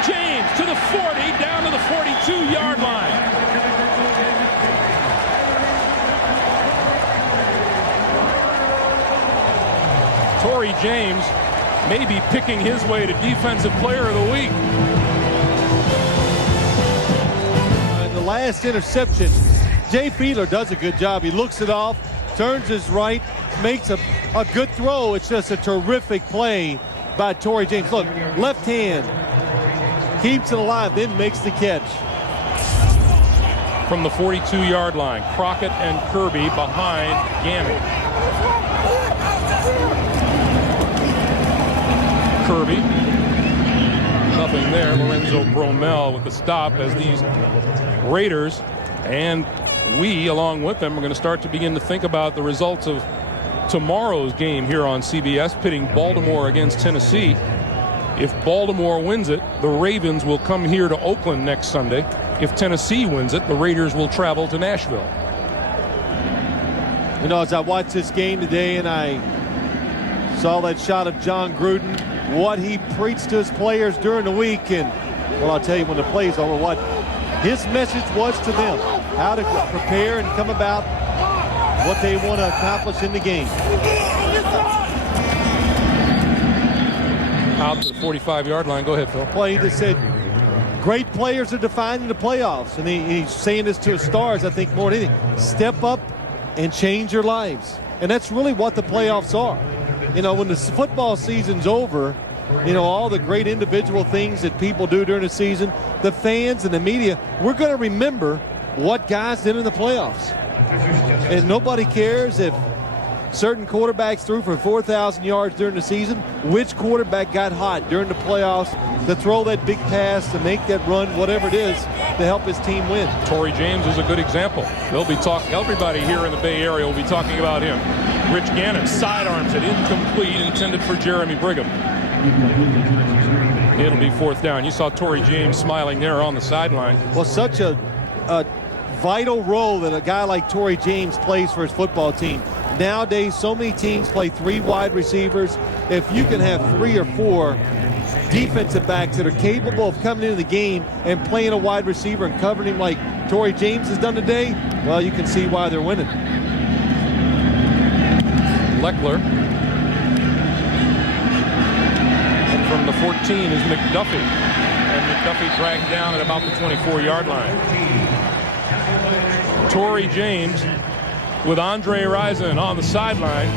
James to the 40, down to the 42-yard line. Torrey James may be picking his way to Defensive Player of the Week. The last interception, Jay Fiedler does a good job. He looks it off, turns his right, makes a good throw. It's just a terrific play by Torrey James. Look, left hand, keeps it alive, then makes the catch. From the 42-yard line, Crockett and Kirby behind Gannon. Kirby, nothing there. Lorenzo Bromell with the stop as these Raiders and we, along with them, are going to start to begin to think about the results of tomorrow's game here on CBS, pitting Baltimore against Tennessee. If Baltimore wins it, the Ravens will come here to Oakland next Sunday. If Tennessee wins it, the Raiders will travel to Nashville. You know, as I watched this game today and I saw that shot of John Gruden, what he preached to his players during the week, and well, I'll tell you when the play's over what his message was to them, how to prepare and come about what they want to accomplish in the game. Out to the 45-yard line. Go ahead, Phil. Well, he just said great players are defined in the playoffs, and he's saying this to his stars, I think, more than anything. Step up and change your lives. And that's really what the playoffs are. You know, when the football season's over, you know, all the great individual things that people do during the season, the fans and the media, we're going to remember what guys did in the playoffs. And nobody cares if certain quarterbacks threw for 4,000 yards during the season. Which quarterback got hot during the playoffs to throw that big pass, to make that run, whatever it is, to help his team win? Torrey James is a good example. They'll be talking, everybody here in the Bay Area will be talking about him. Rich Gannon sidearms it, incomplete, intended for Jeremy Brigham. It'll be fourth down. You saw Torrey James smiling there on the sideline. Well, such a vital role that a guy like Torrey James plays for his football team. Nowadays, so many teams play 3 wide receivers. If you can have 3 or 4 defensive backs that are capable of coming into the game and playing a wide receiver and covering him like Torrey James has done today, well, you can see why they're winning. Leckler. And from the 14 is McDuffie. And McDuffie dragged down at about the 24-yard line. Torrey James with Andre Rison on the sideline,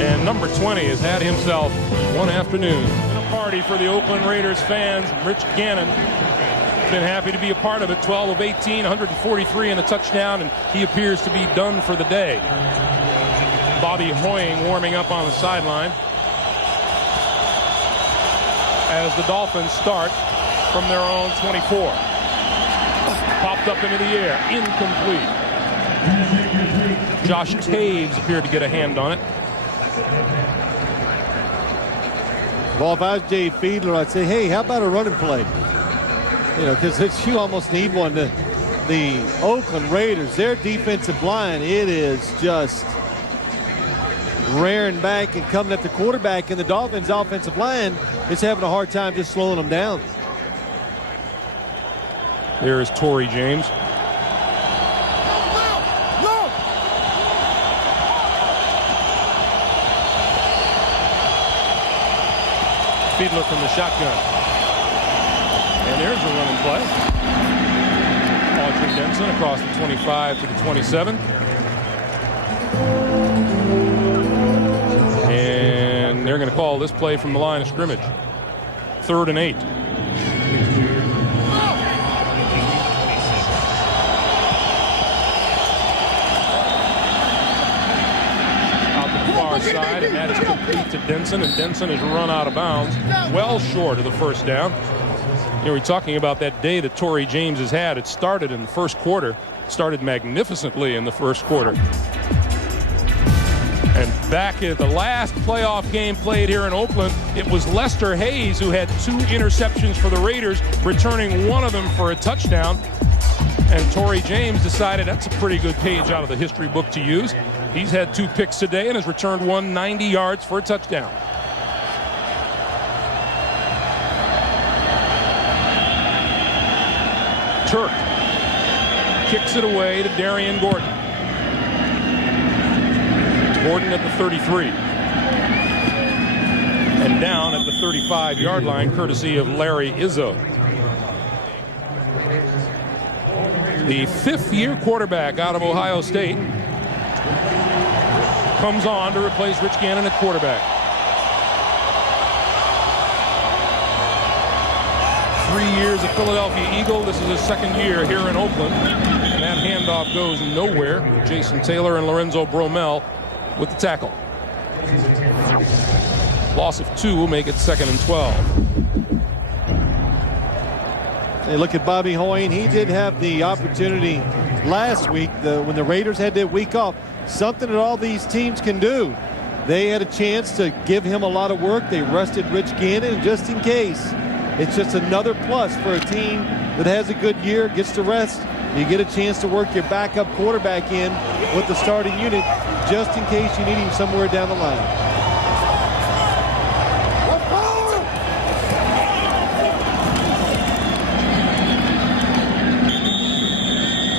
and number 20 has had himself one afternoon. And a party for the Oakland Raiders fans. Rich Gannon been happy to be a part of it. 12 of 18, 143 and a touchdown, and he appears to be done for the day. Bobby Hoying warming up on the sideline as the Dolphins start from their own 24. Popped up into the air, incomplete. Josh Taves appeared to get a hand on it. Well, if I was Jay Fiedler, I'd say, hey, how about a running play? You know, because you almost need one. The Oakland Raiders, their defensive line, it is just rearing back and coming at the quarterback, and the Dolphins' offensive line is having a hard time just slowing them down. There is Torrey James. Fiedler from the shotgun. And there's a running play. Audrey Denson across the 25 to the 27. And they're going to call this play from the line of scrimmage. 3rd and 8. Side, and that is complete to Denson, and Denson has run out of bounds, well short of the first down. You know, we're talking about that day that Torrey James has had. It started in the first quarter, started magnificently in the first quarter. And back at the last playoff game played here in Oakland, it was Lester Hayes who had 2 interceptions for the Raiders, returning one of them for a touchdown. And Torrey James decided that's a pretty good page out of the history book to use. He's had 2 picks today and has returned one 90 yards for a touchdown. Turk kicks it away to Darian Gordon. Gordon at the 33. And down at the 35-yard line, courtesy of Larry Izzo. The 5th-year quarterback out of Ohio State comes on to replace Rich Gannon at quarterback. 3 years a Philadelphia Eagle. This is his 2nd year here in Oakland. And that handoff goes nowhere. Jason Taylor and Lorenzo Bromell with the tackle. Loss of 2 will make it 2nd and 12. Hey, look at Bobby Hoying. He did have the opportunity last week when the Raiders had that week off. Something that all these teams can do. they had a chance to give him a lot of work. They rested Rich Gannon, and just in case, it's just another plus for a team that has a good year, gets to rest. You get a chance to work your backup quarterback in with the starting unit just in case you need him somewhere down the line.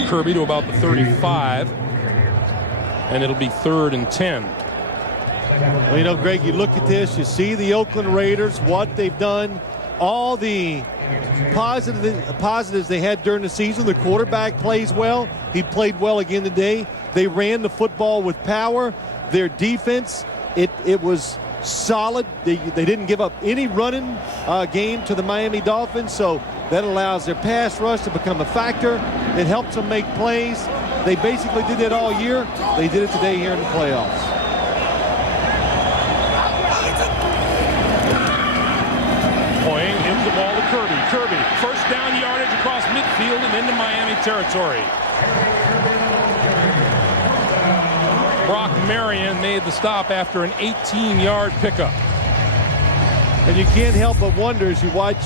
Kirby to about the 35, and it'll be 3rd and 10. Well, you know, Greg, you look at this, you see the Oakland Raiders, what they've done, all the positives they had during the season. The quarterback plays well. He played well again today. They ran the football with power. Their defense, it was solid. They didn't give up any running game to the Miami Dolphins, so that allows their pass rush to become a factor. It helps them make plays. They basically did that all year. They did it today here in the playoffs. Poying gives the ball to Kirby. Kirby, first down yardage across midfield and into Miami territory. Brock Marion made the stop after an 18-yard pickup. And you can't help but wonder as you watch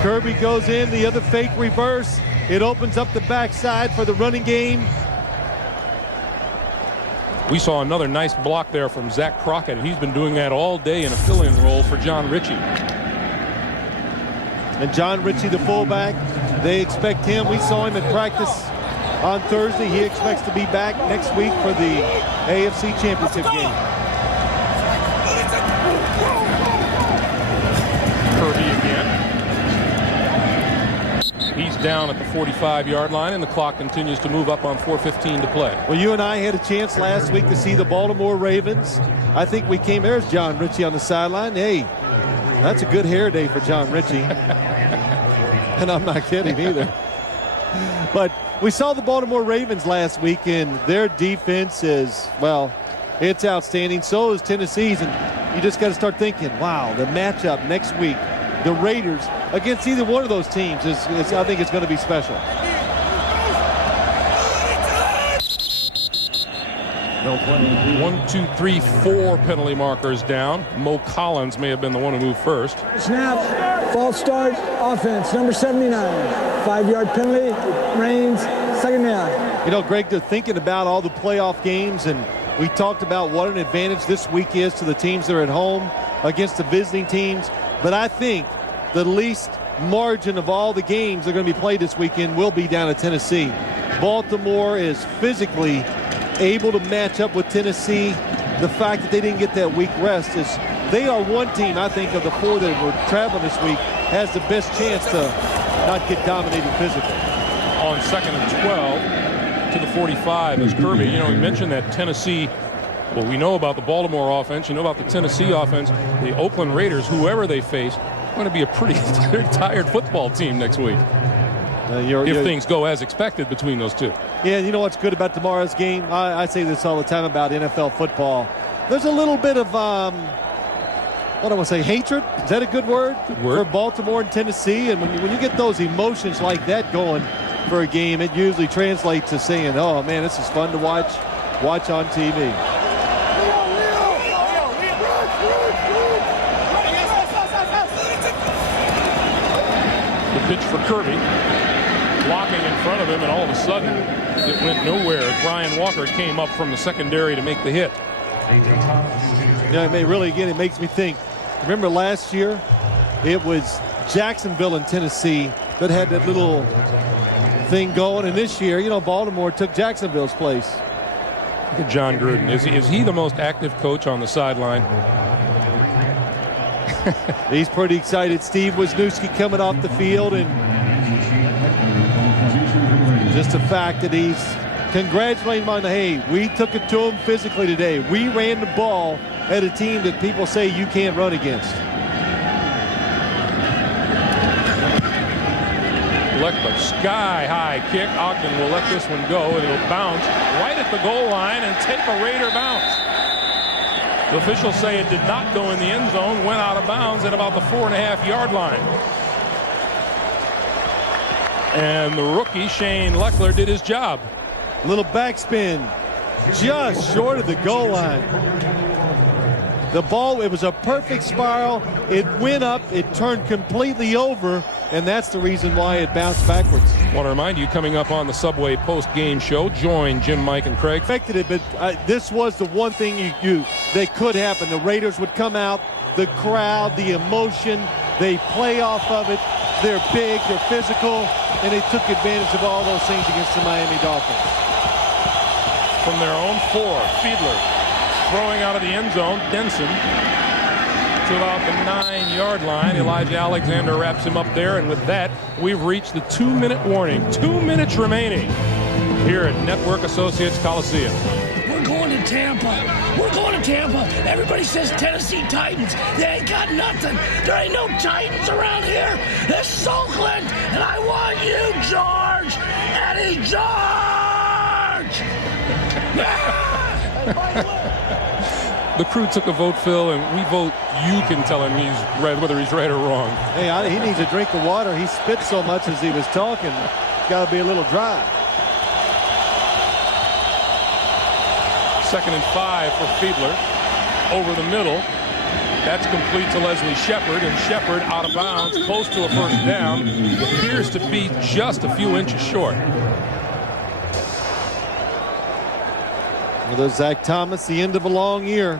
Kirby goes in, the other fake reverse. It opens up the backside for the running game. We saw another nice block there from Zach Crockett. He's been doing that all day in a fill-in role for John Ritchie. And John Ritchie, the fullback, they expect him. We saw him at practice on Thursday. He expects to be back next week for the AFC Championship game. Kirby again. He's down at the 45-yard line, and the clock continues to move up on 4:15 to play. Well, you and I had a chance last week to see the Baltimore Ravens. I think we came, there's John Ritchie on the sideline. Hey, that's a good hair day for John Ritchie. And I'm not kidding either. But we saw the Baltimore Ravens last week, and their defense is, well, it's outstanding. So is Tennessee's, and you just got to start thinking, wow, the matchup next week, the Raiders against either one of those teams is I think it's going to be special. No play. 1, 2, 3, 4 penalty markers down. Mo Collins may have been the one who moved first. Snap, false start, offense, number 79. 5-yard penalty, Reigns, second down. You know, Greg, they're thinking about all the playoff games, and we talked about what an advantage this week is to the teams that are at home against the visiting teams. But I think the least margin of all the games that are going to be played this weekend will be down at Tennessee. Baltimore is physically able to match up with Tennessee. The fact that they didn't get that week rest is they are one team, I think, of the 4 that were traveling this week has the best chance to not get dominated physically. On 2nd and 12 to the 45 is Kirby. You know, we mentioned that Tennessee. Well, we know about the Baltimore offense. You know about the Tennessee offense. The Oakland Raiders, whoever they face, going to be a pretty tired football team next week. If things go as expected between those two. Yeah, you know what's good about tomorrow's game? I say this all the time about NFL football. There's a little bit of, what do I want to say, hatred? Is that a good word? Good word. For Baltimore and Tennessee. And when you get those emotions like that going for a game, it usually translates to saying, oh, man, this is fun to watch on TV. The pitch for Kirby. Blocking in front of him, and all of a sudden it went nowhere. Brian Walker came up from the secondary to make the hit. Yeah, it makes me think. Remember last year, it was Jacksonville and Tennessee that had that little thing going, and this year, you know, Baltimore took Jacksonville's place. Look at John Gruden. Is he the most active coach on the sideline? He's pretty excited. Steve Wisniewski coming off the field, and just the fact that he's congratulating him on hey, we took it to him physically today. We ran the ball at a team that people say you can't run against. Select a sky-high kick. Ogden will let this one go, and it'll bounce right at the goal line and take a Raider bounce. The officials say it did not go in the end zone, went out of bounds at about the 4.5-yard line. And the rookie, Shane Leckler, did his job. Little backspin just short of the goal line. The ball, it was a perfect spiral. It went up, it turned completely over, and that's the reason why it bounced backwards. I want to remind you, coming up on the Subway post-game show, join Jim, Mike, and Craig. Affected it, but this was the one thing that could happen. The Raiders would come out, the crowd, the emotion, they play off of it. They're big, they're physical, and they took advantage of all those things against the Miami Dolphins. From their own 4, Fiedler throwing out of the end zone. Denson to about the 9-yard line. Elijah Alexander wraps him up there, and with that, we've reached the 2-minute warning. 2 minutes remaining here at Network Associates Coliseum. We're going to Tampa. We're going to Tampa. Everybody says Tennessee Titans. They ain't got nothing. There ain't no Titans around here. This is Oakland, and I want you, George. Eddie George. Yeah! The crew took a vote, Phil, and we vote you can tell him he's right, whether he's right or wrong. Hey, he needs a drink of water. He spit so much as he was talking. Got to be a little dry. 2nd and 5 for Fiedler. Over the middle. That's complete to Leslie Shepard, and Shepard out of bounds, close to a first down. Appears to be just a few inches short. Well, there's Zach Thomas, the end of a long year.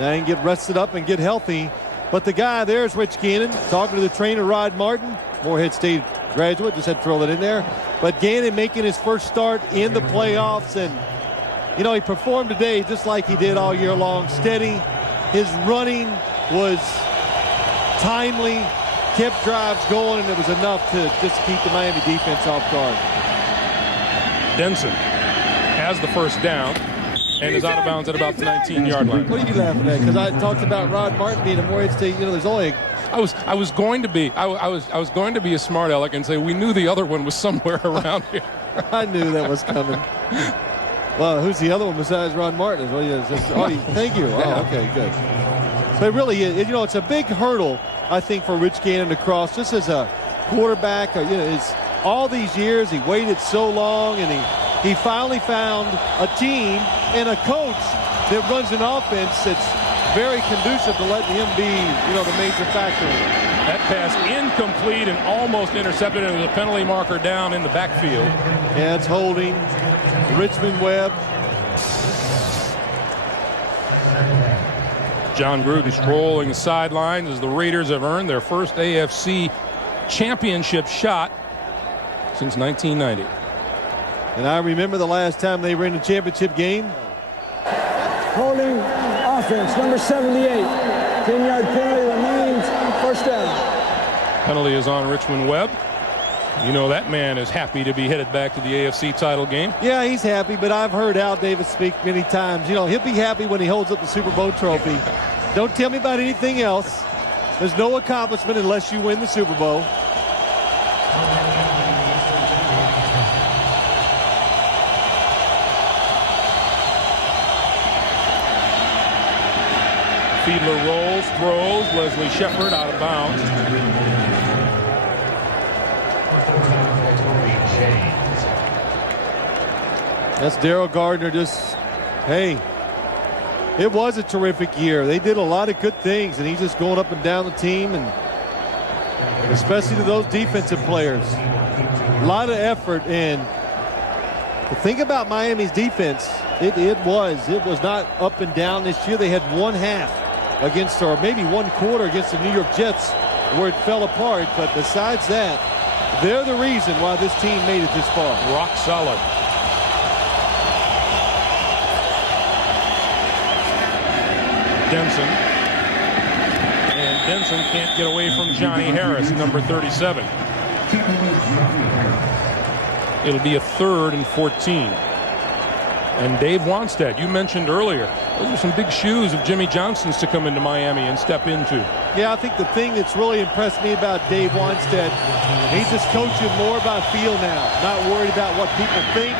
Now he can get rested up and get healthy. But the guy there is Rich Gannon, talking to the trainer, Rod Martin, Morehead State graduate, just had to throw that in there. But Gannon making his first start in the playoffs, and you know, he performed today just like he did all year long. Steady. His running was timely, kept drives going, and it was enough to just keep the Miami defense off guard. Denson has the first down and is out of bounds at about the 19-yard line. What are you laughing at? Because I talked about Rod Martin being a Morehead State. You know, there's only. I was going to be a smart aleck and say we knew the other one was somewhere around here. I knew that was coming. Well, who's the other one besides Rod Martin? Thank you. Oh, okay, good. But really, you know, it's a big hurdle, I think, for Rich Gannon to cross. Just as a quarterback, you know, it's all these years he waited so long, and he finally found a team and a coach that runs an offense that's very conducive to letting him be, you know, the major factor. That pass incomplete and almost intercepted, and there's a penalty marker down in the backfield. Yeah, it's holding. Richmond Webb. John Gruden strolling the sidelines as the Raiders have earned their first AFC championship shot since 1990. And I remember the last time they were in a championship game. Holding offense, number 78. 10-yard penalty remains, first down. Penalty is on Richmond Webb. You know that man is happy to be headed back to the AFC title game. Yeah, he's happy, but I've heard Al Davis speak many times. You know, he'll be happy when he holds up the Super Bowl trophy. Don't tell me about anything else. There's no accomplishment unless you win the Super Bowl. Fiedler rolls, throws. Leslie Shepard out of bounds. That's Daryl Gardner just, hey, it was a terrific year. They did a lot of good things, and he's just going up and down the team, and especially to those defensive players. A lot of effort, and the thing about Miami's defense, it was not up and down this year. They had one half against, or maybe one quarter against the New York Jets where it fell apart, but besides that, they're the reason why this team made it this far. Rock solid. Denson. And Denson can't get away from Johnny Harris, number 37. It'll be a 3rd and 14. And Dave Wanstead, you mentioned earlier, those are some big shoes of Jimmy Johnson's to come into Miami and step into. Yeah, I think the thing that's really impressed me about Dave Wanstead, he's just coaching more about feel now, not worried about what people think.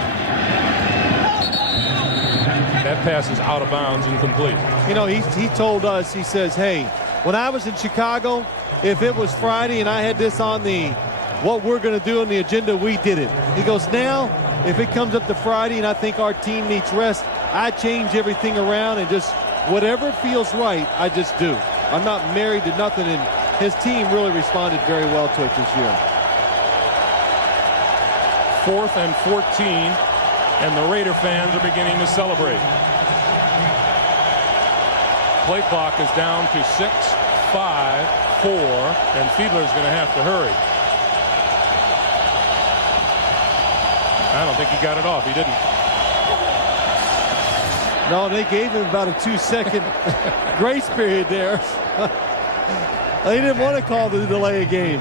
That pass is out of bounds, incomplete. You know, he told us, he says, hey, when I was in Chicago, if it was Friday and I had this on the what we're going to do on the agenda, we did it. He goes, now, if it comes up to Friday and I think our team needs rest, I change everything around and just Whatever feels right, I just do. I'm not married to nothing, and his team really responded very well to it this year. 4th and 14, and the Raider fans are beginning to celebrate. Play clock is down to 6, 5, 4, and Fiedler's going to have to hurry. I don't think he got it off. He didn't. No, they gave him about a 2-second grace period there. They didn't want to call the delay a game.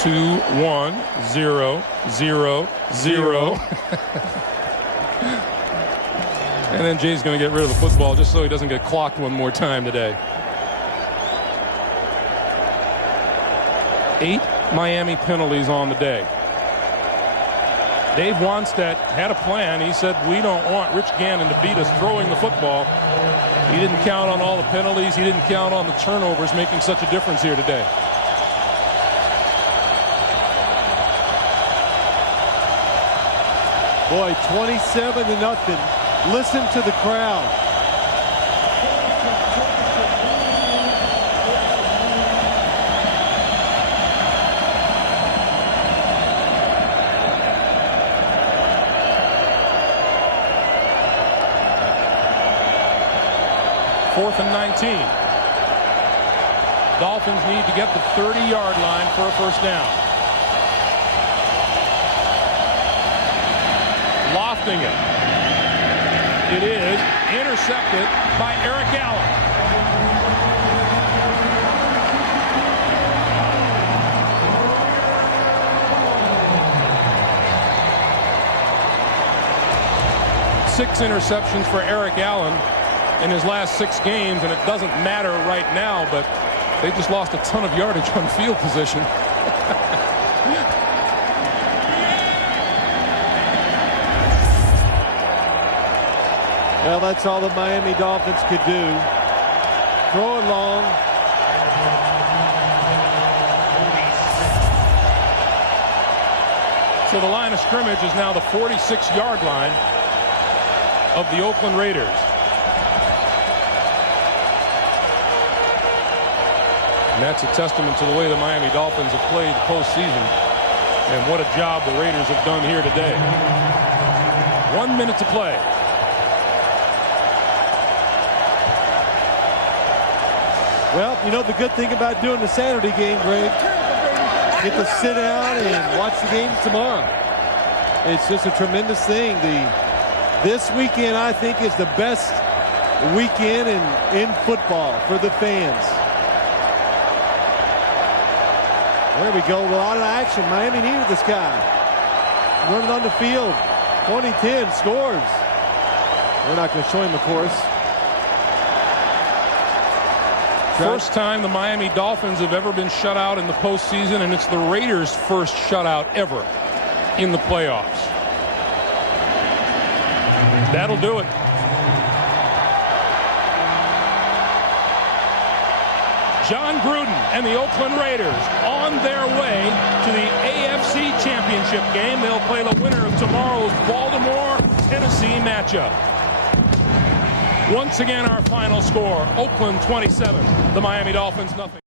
Two, 1, 0, 0, 0. And then Jay's going to get rid of the football just so he doesn't get clocked one more time today. 8 Miami penalties on the day. Dave Wannstedt had a plan. He said, we don't want Rich Gannon to beat us throwing the football. He didn't count on all the penalties. He didn't count on the turnovers making such a difference here today. Boy, 27-0. Listen to the crowd. Fourth and 19. Dolphins need to get the 30-yard line for a first down. Lofting it. It is intercepted by Eric Allen. Six interceptions for Eric Allen in his last 6 games, and it doesn't matter right now, but they just lost a ton of yardage on field position. Well, that's all the Miami Dolphins could do. Throw it long. So the line of scrimmage is now the 46-yard line of the Oakland Raiders. And that's a testament to the way the Miami Dolphins have played the postseason. And what a job the Raiders have done here today. 1 minute to play. Well, you know the good thing about doing the Saturday game, Greg? Get to sit down and watch the games tomorrow. It's just a tremendous thing. This weekend, I think, is the best weekend in football for the fans. There we go. A lot of action. Miami needed this guy. Running on the field. 20-10 scores. We're not going to show him, of course. First time the Miami Dolphins have ever been shut out in the postseason, and it's the Raiders' first shutout ever in the playoffs. That'll do it. John Gruden and the Oakland Raiders on their way to the AFC Championship game. They'll play the winner of tomorrow's Baltimore-Tennessee matchup. Once again, our final score, Oakland 27, the Miami Dolphins nothing.